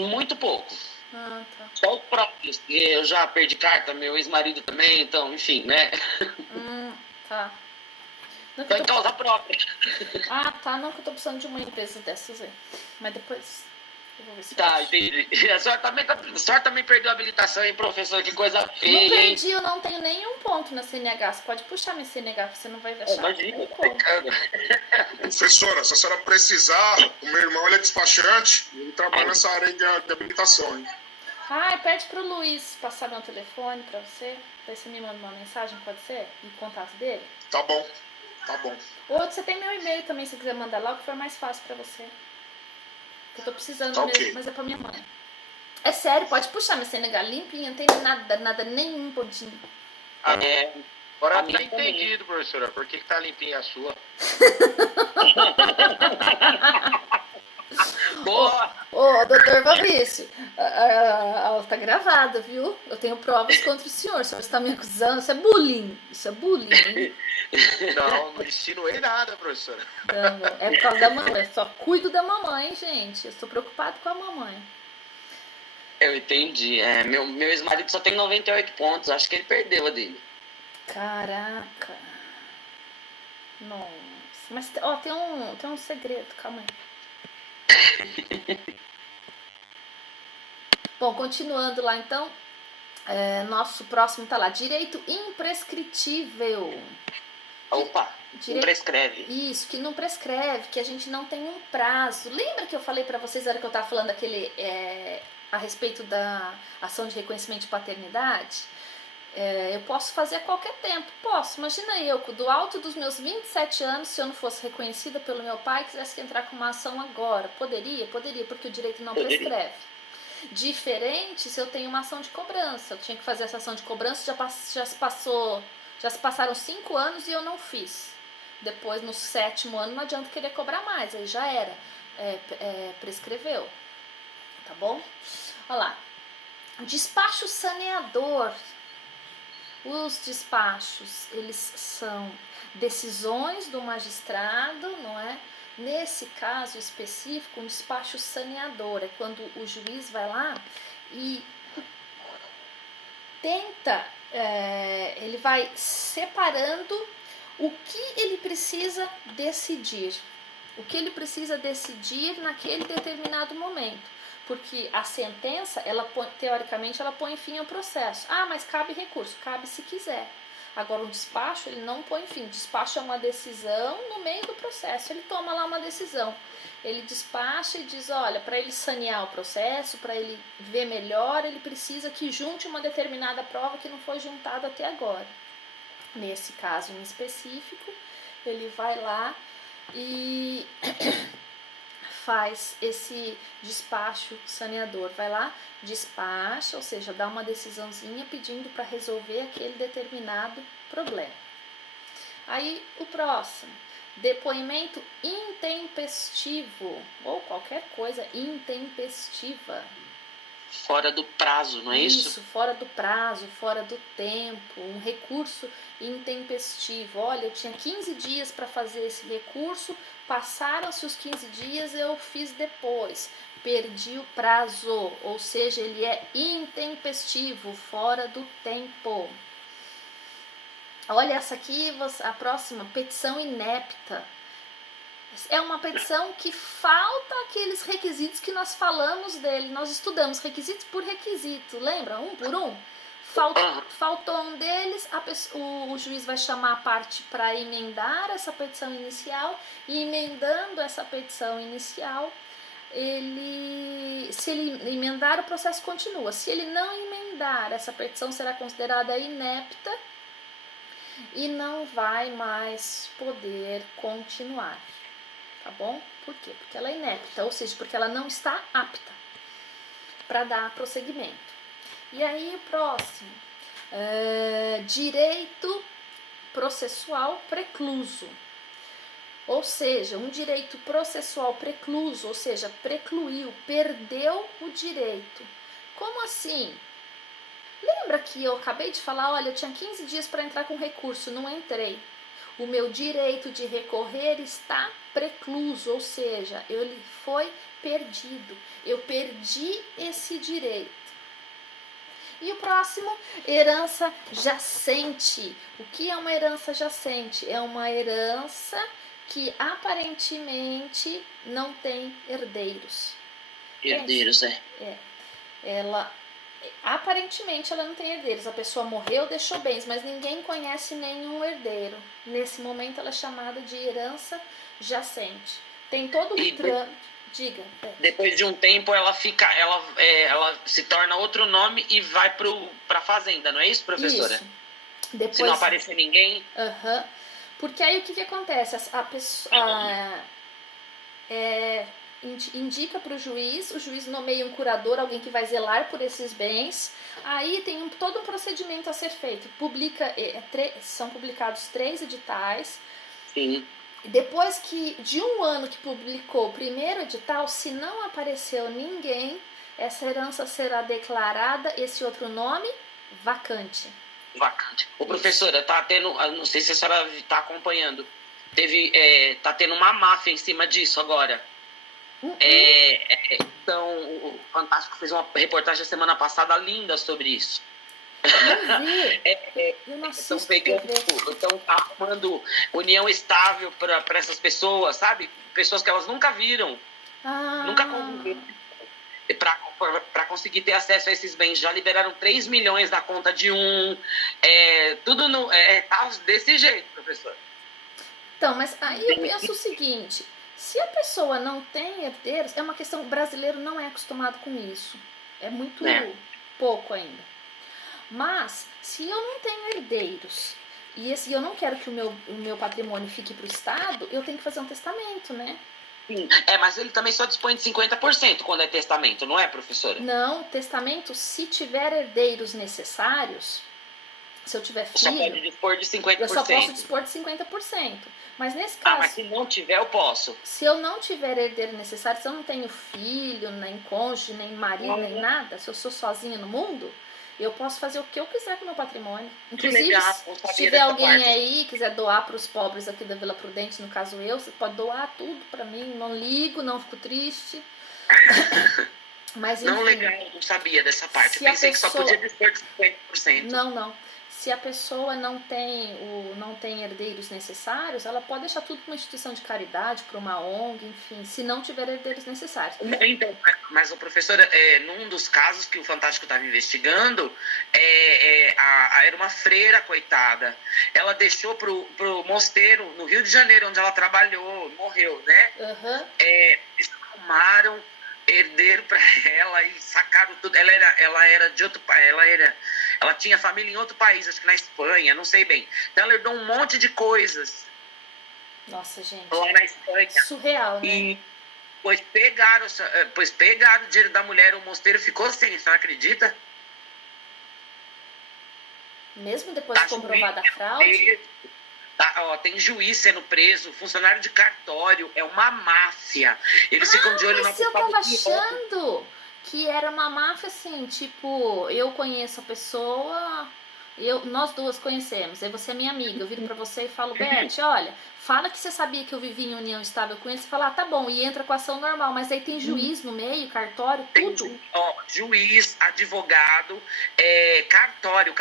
Muito pouco. Ah, tá. Só os próprios. Eu já perdi carta, meu ex-marido também, então, enfim, né? Tá. Só em causa própria. Ah, tá. Não, que eu tô precisando de uma empresa dessas aí. Mas depois eu vou ver se Tá, entendi. A senhora também perdeu a habilitação, hein, professor? Que coisa feia, não hein? perdi, eu não tenho nenhum ponto na CNH. Você pode puxar minha CNH, você não vai achar. Imagina, Professora, se a senhora precisar, o meu irmão ele é despachante, ele trabalha nessa área de habilitação, hein? Pede pro Luiz passar meu telefone pra você. Daí você me manda uma mensagem, pode ser? E o contato dele? Tá bom. Ou você tem meu e-mail também, se quiser mandar lá, que for mais fácil pra você. Eu tô precisando mesmo, mas é pra minha mãe. É sério, pode puxar minha CNH limpinha, não tem nada, nenhum pontinho. Agora tá entendido, professora, por que tá limpinha a sua? Boa! Ô, doutor Fabrício, tá gravado, viu? Eu tenho provas contra o senhor. O senhor está me acusando, isso é bullying. Hein? Não insinuei nada, professora. É por causa da mamãe. Eu só cuido da mamãe, gente. Eu estou preocupado com a mamãe. Eu entendi. Meu ex-marido só tem 98 pontos. Acho que ele perdeu a dele. Caraca. Nossa. Mas tem um segredo. Calma aí. Bom, continuando lá então. Nosso próximo tá lá. Direito imprescritível. Opa, não prescreve. Isso, que não prescreve, que a gente não tem um prazo. Lembra que eu falei pra vocês, era que eu tava falando a respeito da ação de reconhecimento de paternidade? Eu posso fazer a qualquer tempo, posso. Imagina eu, do alto dos meus 27 anos, se eu não fosse reconhecida pelo meu pai, quisesse entrar com uma ação agora. Poderia, porque o direito não prescreve. Diferente se eu tenho uma ação de cobrança. Eu tinha que fazer essa ação de cobrança, já se passaram 5 anos e eu não fiz. Depois, no 7º ano, não adianta querer cobrar mais, aí já era. Prescreveu. Tá bom? Olha lá. Despacho saneador. Os despachos, eles são decisões do magistrado, não é? Nesse caso específico, um despacho saneador é quando o juiz vai lá e tenta, ele vai separando o que ele precisa decidir. O que ele precisa decidir naquele determinado momento. Porque a sentença, teoricamente, ela põe fim ao processo. Ah, mas cabe recurso. Cabe se quiser. Agora, o despacho, ele não põe fim. O despacho é uma decisão no meio do processo. Ele toma lá uma decisão. Ele despacha e diz, olha, para ele sanear o processo, para ele ver melhor, ele precisa que junte uma determinada prova que não foi juntada até agora. Nesse caso em específico, ele vai lá e faz esse despacho saneador. Vai lá, despacha, ou seja, dá uma decisãozinha pedindo para resolver aquele determinado problema. Aí o próximo, depoimento intempestivo, ou qualquer coisa intempestiva. Fora do prazo, não é isso? Isso, fora do prazo, fora do tempo, um recurso intempestivo. Olha, eu tinha 15 dias para fazer esse recurso, passaram-se os 15 dias, eu fiz depois, perdi o prazo, ou seja, ele é intempestivo, fora do tempo. Olha essa aqui, a próxima, petição inepta. É uma petição que falta aqueles requisitos que nós falamos dele. Nós estudamos requisitos por requisito, lembra? Um por um. Faltou um deles, o juiz vai chamar a parte para emendar essa petição inicial, e emendando essa petição inicial, se ele emendar, o processo continua. Se ele não emendar, essa petição será considerada inepta e não vai mais poder continuar. Tá bom? Por quê? Porque ela é inepta, ou seja, porque ela não está apta para dar prosseguimento. E aí o próximo, direito processual precluso. Ou seja, um direito processual precluso, ou seja, precluiu, perdeu o direito. Como assim? Lembra que eu acabei de falar, olha, eu tinha 15 dias para entrar com recurso, não entrei. O meu direito de recorrer está precluso, ou seja, ele foi perdido. Eu perdi esse direito. E o próximo, herança jacente. O que é uma herança jacente? É uma herança que aparentemente não tem herdeiros. Herdeiros, Aparentemente ela não tem herdeiros. A pessoa morreu, deixou bens, mas ninguém conhece nenhum herdeiro. Nesse momento ela é chamada de herança jacente. Tem todo o trâmite. Diga. Depois de um tempo ela se torna outro nome e vai para a fazenda, não é isso, professora? Isso. Depois, se não aparecer ninguém. Porque aí o que acontece? A pessoa indica para o juiz nomeia um curador, alguém que vai zelar por esses bens. Aí tem todo um procedimento a ser feito. São publicados 3 editais. Sim. Depois de um ano que publicou o primeiro edital, se não apareceu ninguém, essa herança será declarada, esse outro nome, vacante. Vacante. Ô, professora, tá tendo, não sei se a senhora está acompanhando, tá tendo uma máfia em cima disso agora. Então, o Fantástico fez uma reportagem semana passada linda sobre isso. Estão arrumando união estável para essas pessoas, sabe? Pessoas que elas nunca viram, nunca conviveram, para conseguir ter acesso a esses bens. Já liberaram 3 milhões da conta de um, tudo tá desse jeito, professor. Então, mas aí eu penso o seguinte: se a pessoa não tem herdeiros, é uma questão, o brasileiro não é acostumado com isso, é muito pouco ainda. Mas, se eu não tenho herdeiros e eu não quero que o meu patrimônio fique para o Estado, eu tenho que fazer um testamento, né? Sim. Mas ele também só dispõe de 50% quando é testamento, não é, professora? Não, testamento, se tiver herdeiros necessários, se eu tiver filho... Só pode dispor de 50%. Eu só posso dispor de 50%. Mas nesse caso... mas se não tiver, eu posso. Se eu não tiver herdeiro necessário, se eu não tenho filho, nem cônjuge, nem marido, nem nada, se eu sou sozinha no mundo... Eu posso fazer o que eu quiser com o meu patrimônio. Inclusive, se tiver alguém aí quiser doar para os pobres aqui da Vila Prudente, no caso eu, você pode doar tudo para mim. Não ligo, não fico triste. Mas, enfim, não, legal, não sabia dessa parte. Eu pensei que só podia dispor de 50%. Não. se a pessoa não tem herdeiros necessários, ela pode deixar tudo para uma instituição de caridade, para uma ONG, enfim, se não tiver herdeiros necessários. Então, mas o professor, num dos casos que o Fantástico estava investigando, era uma freira, coitada. Ela deixou pro mosteiro, no Rio de Janeiro, onde ela trabalhou, morreu, né? Uhum. Eles arrumaram herdeiro para ela e sacaram tudo. Ela era de outro país, ela tinha família em outro país, acho que na Espanha, não sei bem. Então ela herdou um monte de coisas. Nossa, gente. Lá na Espanha. Surreal, né? E pois pegaram o dinheiro da mulher, o mosteiro ficou sem, você não acredita? Mesmo depois de comprovada a fraude? Tem juiz sendo preso, funcionário de cartório, é uma máfia. Eles ficam de olho mas eu tava achando que era uma máfia assim, tipo, eu conheço a pessoa, nós duas conhecemos, aí você é minha amiga, eu viro pra você e falo, Beth, olha, fala que você sabia que eu vivia em união estável com ele, você fala, tá bom, e entra com a ação normal, mas aí tem juiz no meio, cartório, tudo. Tem juiz, advogado, cartório,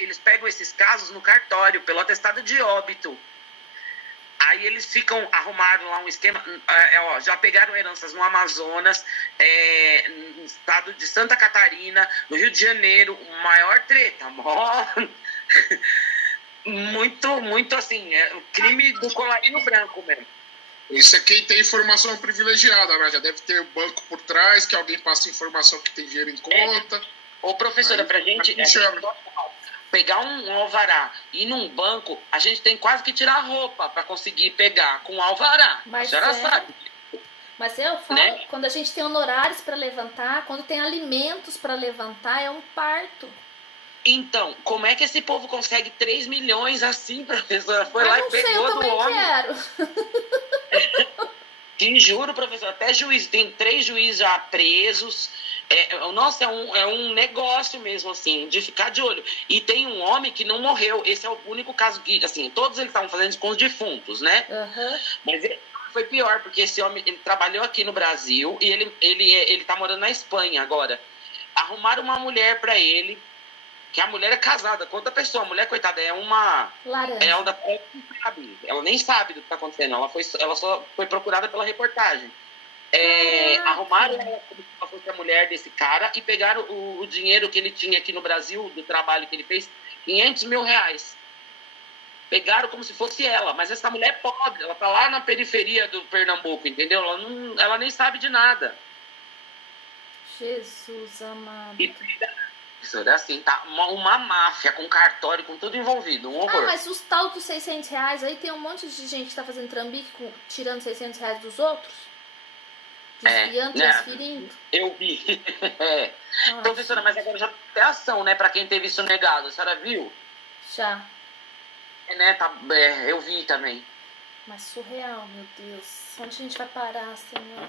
eles pegam esses casos no cartório, pelo atestado de óbito. Aí eles arrumaram lá um esquema, já pegaram heranças no Amazonas, no estado de Santa Catarina, no Rio de Janeiro, maior treta, muito assim, crime do colarinho branco mesmo. Isso é quem tem informação privilegiada, né? Já deve ter banco por trás, que alguém passa informação que tem dinheiro em conta. Ô, professora, pra gente pegar um alvará e ir num banco, a gente tem quase que tirar a roupa para conseguir pegar com alvará. Mas a senhora sabe. Mas eu falo, né? Quando a gente tem honorários para levantar, quando tem alimentos para levantar, é um parto. Então, como é que esse povo consegue 3 milhões assim, professora? Foi lá e pegou do homem. Te juro, professor, até juiz, tem 3 juízes já presos. Nossa, é um negócio mesmo, assim, de ficar de olho. E tem um homem que não morreu. Esse é o único caso que, assim, todos eles estavam fazendo isso com os defuntos, né? Uhum. Mas ele foi pior, porque esse homem, ele trabalhou aqui no Brasil e ele tá morando na Espanha agora. Arrumaram uma mulher pra ele, que a mulher é casada com outra pessoa. A mulher, coitada, é uma... laranja. Ela nem sabe do que tá acontecendo. Ela só foi procurada pela reportagem. Arrumaram ela como se ela fosse a mulher desse cara e pegaram o dinheiro que ele tinha aqui no Brasil, do trabalho que ele fez, 500 mil reais. Pegaram como se fosse ela, mas essa mulher é pobre, ela tá lá na periferia do Pernambuco, entendeu? Ela nem sabe de nada. Jesus amado. Isso é assim, tá uma máfia com cartório, com tudo envolvido, um horror. Mas os tal dos 600 reais, aí tem um monte de gente que tá fazendo trambique, tirando 600 reais dos outros? Desviando, transferindo? Eu vi. Professora, mas agora já tem ação, né, pra quem teve isso negado, a senhora viu? Já. Eu vi também. Mas surreal, meu Deus. Onde a gente vai parar, Senhor?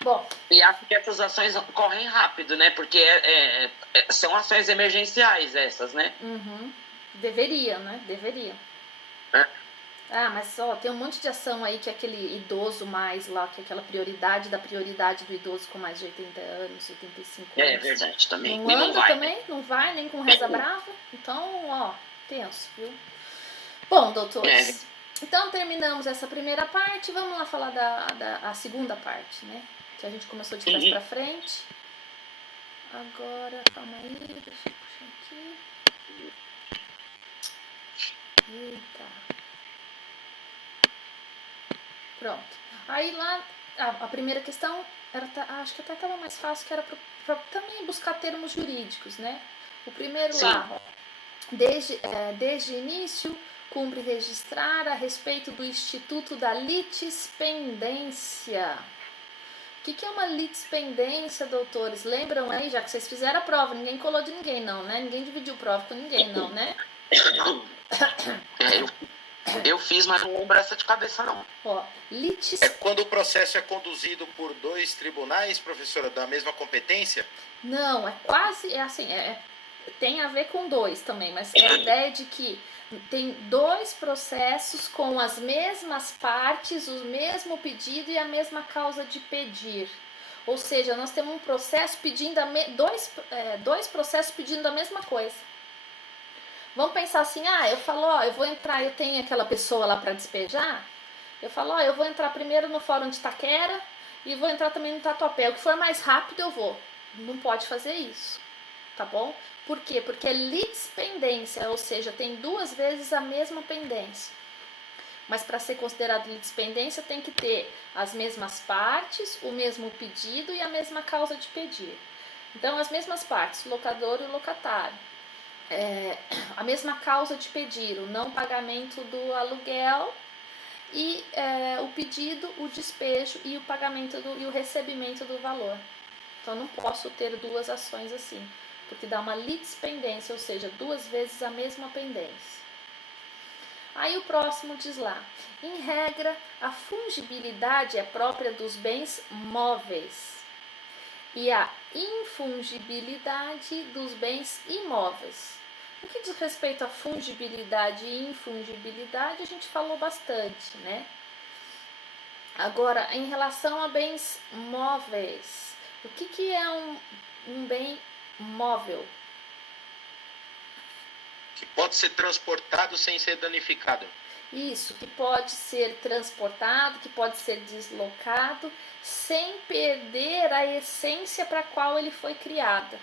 Bom. E acho que essas ações correm rápido, né? Porque são ações emergenciais essas, né? Uhum. Deveriam, né? Deveriam. Mas tem um monte de ação aí que é aquele idoso mais lá, que é aquela prioridade do idoso com mais de 80 anos, 85 anos. É verdade, também. Não anda também, não vai nem com reza brava. Então, tenso, viu? Bom, doutores, então terminamos essa primeira parte, vamos lá falar da segunda parte, né? Que a gente começou de trás pra frente. Agora, calma aí, deixa eu puxar aqui. Eita. Pronto. Aí lá, a primeira questão, acho que até estava mais fácil, que era para também buscar termos jurídicos, né? O primeiro lá, desde o início, cumpre registrar a respeito do Instituto da Litispendência. O que é uma litispendência, doutores? Lembram aí, já que vocês fizeram a prova, ninguém colou de ninguém não, né? Ninguém dividiu prova com ninguém não, né? Eu fiz, mas não lembro essa de cabeça não. É quando o processo é conduzido por 2 tribunais, professora, da mesma competência? Não, é quase, tem a ver com 2 também, mas é a ideia de que tem 2 processos com as mesmas partes, o mesmo pedido e a mesma causa de pedir. Ou seja, nós temos um processo pedindo dois processos pedindo a mesma coisa. Vamos pensar assim, eu falo, eu vou entrar, eu tenho aquela pessoa lá para despejar, eu falo, eu vou entrar primeiro no Fórum de Itaquera e vou entrar também no Tatuapé. O que for mais rápido eu vou. Não pode fazer isso, tá bom? Por quê? Porque é litispendência, ou seja, tem 2 vezes a mesma pendência. Mas para ser considerado litispendência tem que ter as mesmas partes, o mesmo pedido e a mesma causa de pedir. Então, as mesmas partes, o locador e o locatário. A mesma causa de pedir, o não pagamento do aluguel e o pedido, o despejo e o pagamento e o recebimento do valor. Então, não posso ter 2 ações assim, porque dá uma litispendência, ou seja, 2 vezes a mesma pendência. Aí o próximo diz lá, em regra, a fungibilidade é própria dos bens móveis e a infungibilidade dos bens imóveis. No que diz respeito à fungibilidade e infungibilidade, a gente falou bastante, né? Agora, em relação a bens móveis, o que é um bem móvel? Que pode ser transportado sem ser danificado. Isso, que pode ser transportado, que pode ser deslocado, sem perder a essência para a qual ele foi criado.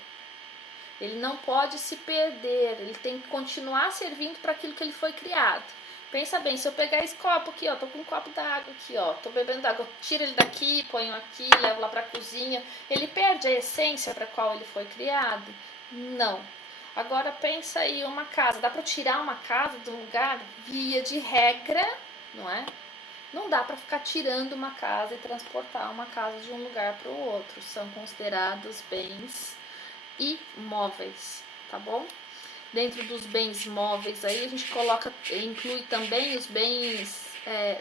Ele não pode se perder, ele tem que continuar servindo para aquilo que ele foi criado. Pensa bem, se eu pegar esse copo aqui, tô com um copo d'água aqui, tô bebendo água, tiro ele daqui, ponho aqui, levo lá para a cozinha, ele perde a essência para a qual ele foi criado? Não. Agora pensa aí uma casa, dá para tirar uma casa de um lugar? Via de regra, não é? Não dá para ficar tirando uma casa e transportar uma casa de um lugar para o outro. São considerados bens imóveis, tá bom? Dentro dos bens móveis aí a gente inclui também os bens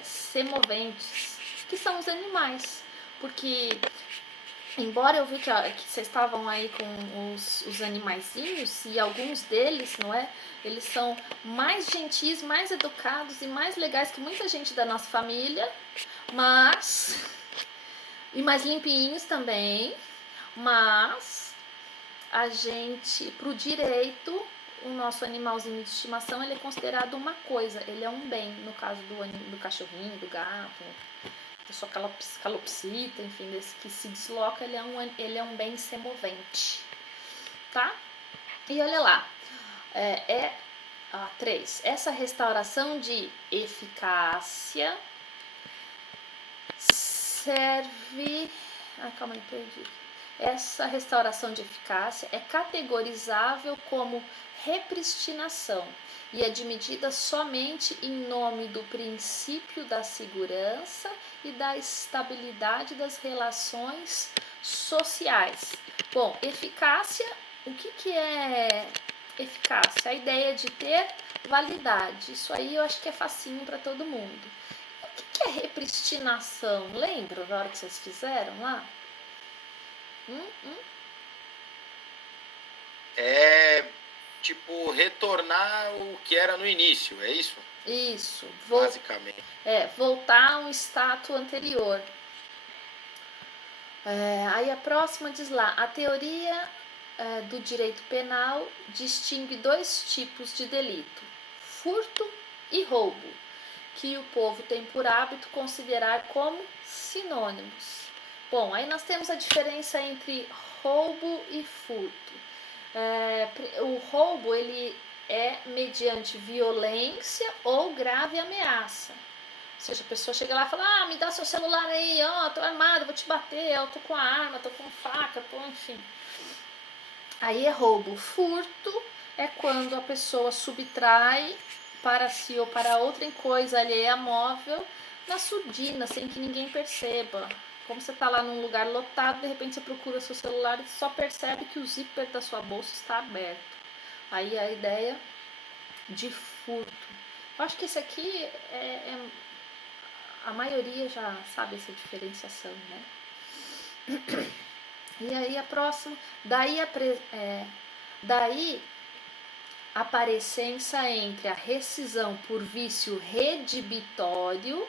semoventes, que são os animais, porque embora eu vi que vocês estavam aí com os animaizinhos, e alguns deles, não é? Eles são mais gentis, mais educados e mais legais que muita gente da nossa família, e mais limpinhos também, mas a gente, pro direito, o nosso animalzinho de estimação, ele é considerado uma coisa, ele é um bem, no caso do cachorrinho, do gato, da sua calopsita, enfim, desse que se desloca, ele é um bem semovente, tá? E olha lá, 3. Essa restauração de eficácia serve... calma aí, perdi. Essa restauração de eficácia é categorizável como repristinação e é admitida somente em nome do princípio da segurança e da estabilidade das relações sociais. Bom, eficácia, o que é eficácia? A ideia de ter validade. Isso aí eu acho que é facinho para todo mundo. O que é repristinação? Lembra da hora que vocês fizeram lá? É tipo retornar o que era no início, é isso? Isso, basicamente. Voltar a um status anterior. Aí a próxima diz lá, a teoria do direito penal distingue 2 tipos de delito, furto e roubo, que o povo tem por hábito considerar como sinônimos. Bom, aí nós temos a diferença entre roubo e furto. O roubo, ele é mediante violência ou grave ameaça. Ou seja, a pessoa chega lá e fala, me dá seu celular aí, tô armado, vou te bater, eu tô com a arma, tô com faca, enfim. Aí é roubo. Furto é quando a pessoa subtrai para si ou para outra em coisa alheia móvel, na surdina, sem que ninguém perceba. Como você está lá num lugar lotado, de repente você procura seu celular e só percebe que o zíper da sua bolsa está aberto. Aí a ideia de furto. Eu acho que esse aqui a maioria já sabe essa diferenciação, né? E aí a próxima, daí a parecença entre a rescisão por vício redibitório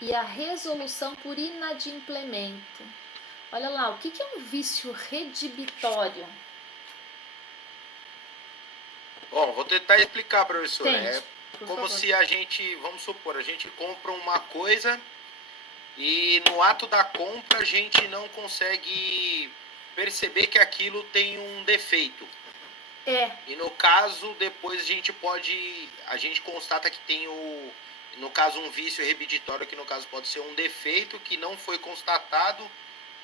e a resolução por inadimplemento. Olha lá, o que é um vício redibitório? Bom, vou tentar explicar, professor. Tente, por como favor. se a gente, vamos supor, a gente compra uma coisa e no ato da compra a gente não consegue perceber que aquilo tem um defeito. E no caso, depois a gente constata que tem no caso, um vício rebiditório, que no caso pode ser um defeito que não foi constatado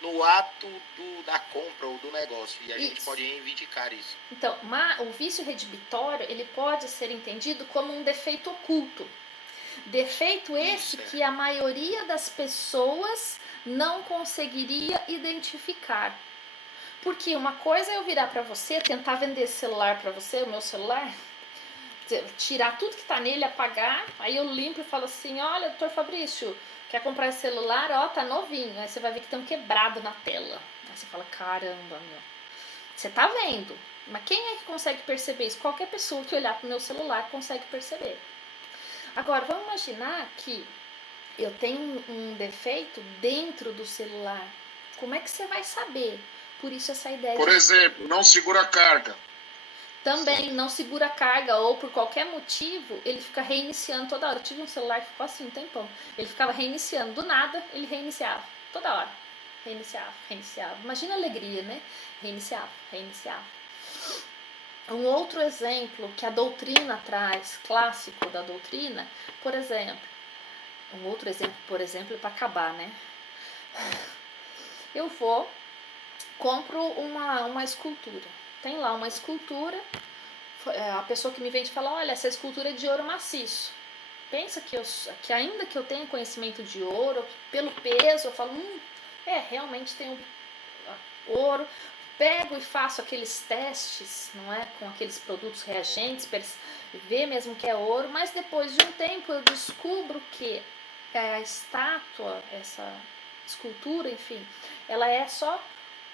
no ato da compra ou do negócio. E a gente pode reivindicar isso. Então, o vício redibitório, ele pode ser entendido como um defeito oculto. Defeito esse que a maioria das pessoas não conseguiria identificar. Porque uma coisa é eu virar para você, tentar vender esse celular para você, o meu celular, tirar tudo que tá nele, apagar, aí eu limpo e falo assim, olha, doutor Fabrício, quer comprar esse celular? Ó, tá novinho. Aí você vai ver que tem um quebrado na tela. Aí você fala, caramba, meu. Você tá vendo. Mas quem é que consegue perceber isso? Qualquer pessoa que olhar pro meu celular consegue perceber. Agora, vamos imaginar que eu tenho um defeito dentro do celular. Como é que você vai saber? Por isso essa ideia Por exemplo, não segura a carga. Também não segura a carga ou por qualquer motivo ele fica reiniciando toda hora. Eu tive um celular que ficou assim um tempão. Ele ficava reiniciando. Do nada ele reiniciava. Toda hora. Reiniciava. Imagina a alegria, né? Reiniciava. Um outro exemplo que a doutrina traz, clássico da doutrina, por exemplo. Um outro exemplo, por exemplo, para acabar, né? Eu compro uma escultura. Tem lá uma escultura, a pessoa que me vende fala, olha, essa escultura é de ouro maciço. Pensa que ainda que eu tenha conhecimento de ouro, pelo peso, eu falo, realmente tem ouro. Pego e faço aqueles testes, não é? Com aqueles produtos reagentes, ver mesmo que é ouro, mas depois de um tempo eu descubro que a estátua, essa escultura, enfim, ela é só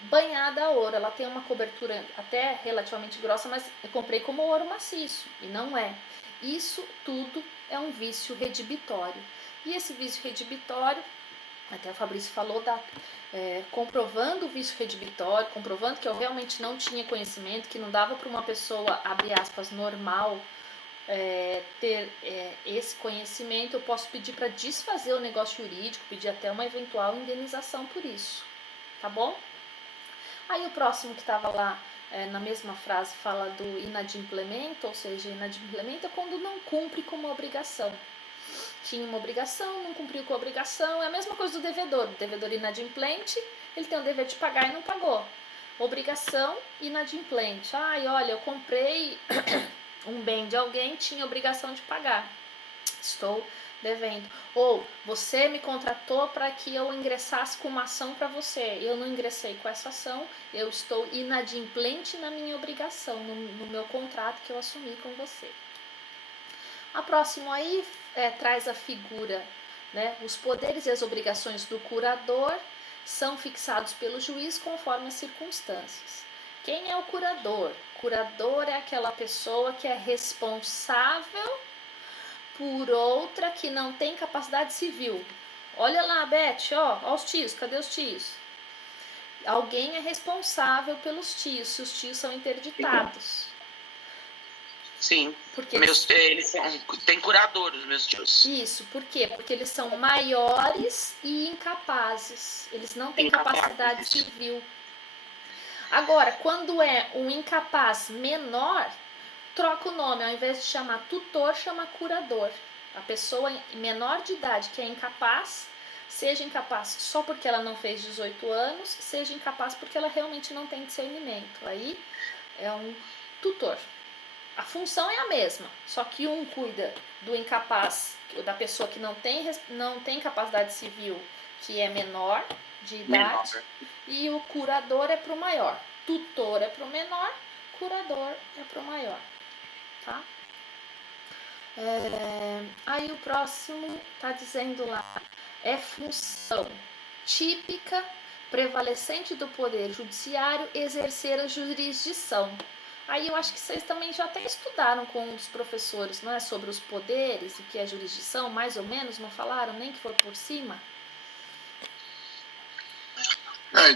banhada a ouro, ela tem uma cobertura até relativamente grossa, mas eu comprei como ouro maciço, e não é. Isso tudo é um vício redibitório. E esse vício redibitório, até o Fabrício falou, comprovando o vício redibitório, comprovando que eu realmente não tinha conhecimento, que não dava para uma pessoa, abre aspas, normal, ter esse conhecimento, eu posso pedir para desfazer o negócio jurídico, pedir até uma eventual indenização por isso, tá bom? Aí o próximo que estava lá na mesma frase fala do inadimplemento, ou seja, inadimplemento é quando não cumpre com uma obrigação. Tinha uma obrigação, não cumpriu com a obrigação, é a mesma coisa do devedor. O devedor inadimplente, ele tem o dever de pagar e não pagou. Obrigação inadimplente. Olha, eu comprei um bem de alguém, tinha obrigação de pagar. Estou devendo. Ou você me contratou para que eu ingressasse com uma ação para você. Eu não ingressei com essa ação, eu estou inadimplente na minha obrigação, no meu contrato que eu assumi com você. A próxima aí traz a figura, né? Os poderes e as obrigações do curador são fixados pelo juiz conforme as circunstâncias. Quem é o curador? O curador é aquela pessoa que é responsável por outra que não tem capacidade civil. Olha lá, Beth, ó os tios, cadê os tios? Alguém é responsável pelos tios, se os tios são interditados. Sim, porque eles têm curador, os meus tios. Isso, por quê? Porque eles são maiores e incapazes. Eles não têm capacidade civil. Agora, quando é um incapaz menor, troca o nome, ao invés de chamar tutor, chama curador. A pessoa menor de idade que é incapaz, seja incapaz só porque ela não fez 18 anos, seja incapaz porque ela realmente não tem discernimento. Aí é um tutor. A função é a mesma, só que um cuida do incapaz, da pessoa que não tem capacidade civil, que é menor de idade, e o curador é para o maior. Tutor é para o menor, curador é para o maior. Tá? Aí o próximo está dizendo lá, é função típica, prevalecente do poder judiciário exercer a jurisdição. Aí eu acho que vocês também já até estudaram com um dos professores, não é? Sobre os poderes, o que é jurisdição, mais ou menos, não falaram, nem que for por cima?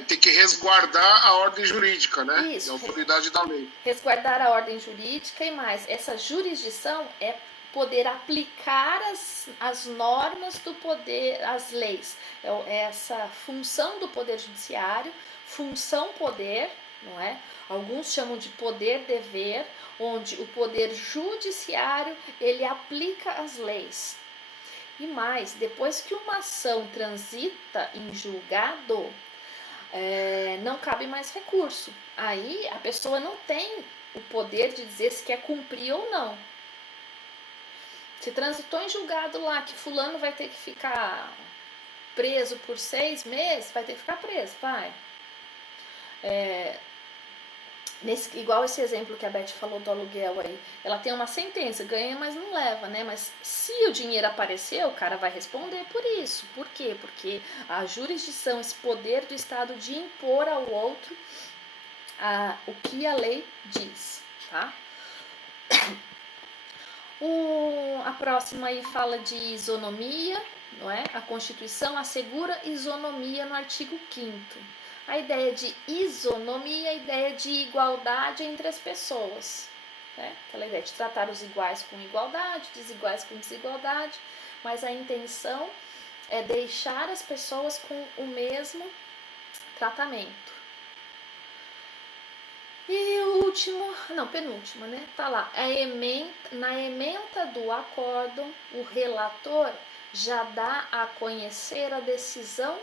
Tem que resguardar a ordem jurídica, né? Isso. A autoridade da lei. Resguardar a ordem jurídica e mais. Essa jurisdição é poder aplicar as normas do poder, as leis. É essa função do poder judiciário, função poder, não é? Alguns chamam de poder-dever, onde o poder judiciário, ele aplica as leis. E mais, depois que uma ação transita em julgado, não cabe mais recurso. Aí a pessoa não tem o poder de dizer se quer cumprir ou não. Se transitou em julgado lá que fulano vai ter que ficar preso por 6 meses, vai ter que ficar preso, vai. Igual esse exemplo que a Beth falou do aluguel aí, ela tem uma sentença, ganha, mas não leva, né? Mas se o dinheiro aparecer, o cara vai responder por isso. Por quê? Porque a jurisdição, esse poder do Estado de impor ao outro o que a lei diz, tá? A próxima aí fala de isonomia, não é? A Constituição assegura isonomia no artigo 5º. A ideia de isonomia é a ideia de igualdade entre as pessoas. Né? Aquela ideia de tratar os iguais com igualdade, desiguais com desigualdade, mas a intenção é deixar as pessoas com o mesmo tratamento. E o último, penúltimo, né? Tá lá. Na ementa do acórdão, o relator já dá a conhecer a decisão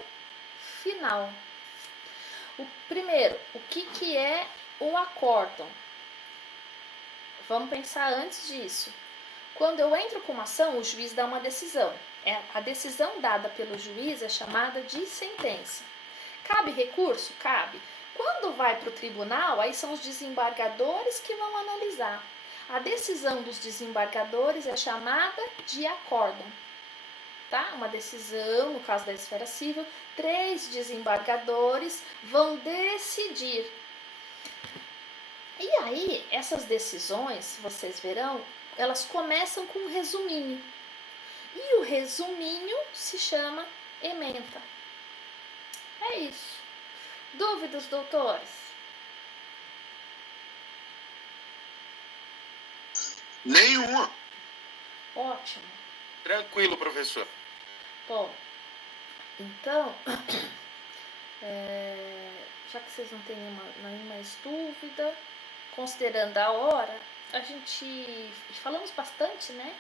final. Primeiro, o que é o acórdão? Vamos pensar antes disso. Quando eu entro com uma ação, o juiz dá uma decisão. A decisão dada pelo juiz é chamada de sentença. Cabe recurso? Cabe. Quando vai para o tribunal, aí são os desembargadores que vão analisar. A decisão dos desembargadores é chamada de acórdão. Tá? Uma decisão, no caso da esfera civil, 3 desembargadores vão decidir. E aí, essas decisões, vocês verão, elas começam com um resuminho. E o resuminho se chama ementa. É isso. Dúvidas, doutores? Nenhuma. Ótimo. Tranquilo, professor. Bom, então, já que vocês não têm nenhuma mais dúvida, considerando a hora, falamos bastante, né?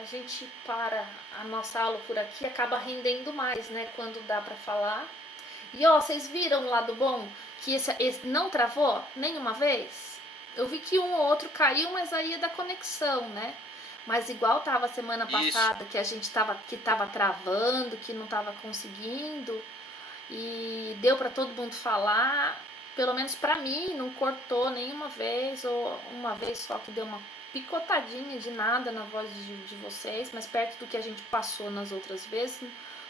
A gente para a nossa aula por aqui, acaba rendendo mais, né? Quando dá para falar. E vocês viram o lado bom? Que esse não travou nenhuma vez? Eu vi que um ou outro caiu, mas aí é da conexão, né? Mas igual tava semana passada, que a gente tava travando, que não tava conseguindo, e deu para todo mundo falar, pelo menos para mim, não cortou nenhuma vez, ou uma vez só que deu uma picotadinha de nada na voz de vocês, mas perto do que a gente passou nas outras vezes,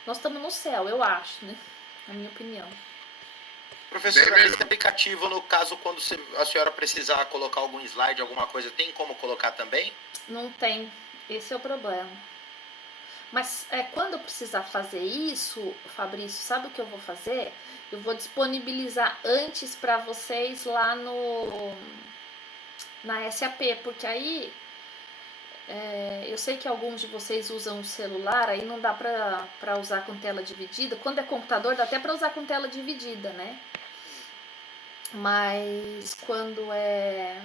nós estamos no céu, eu acho, né? Na minha opinião. Professora, esse aplicativo, no caso, quando a senhora precisar colocar algum slide, alguma coisa, tem como colocar também? Não tem, esse é o problema. Mas quando eu precisar fazer isso, Fabrício, sabe o que eu vou fazer? Eu vou disponibilizar antes para vocês lá na SAP, porque aí eu sei que alguns de vocês usam o celular, aí não dá para usar com tela dividida. Quando é computador, dá até para usar com tela dividida, né? Mas quando é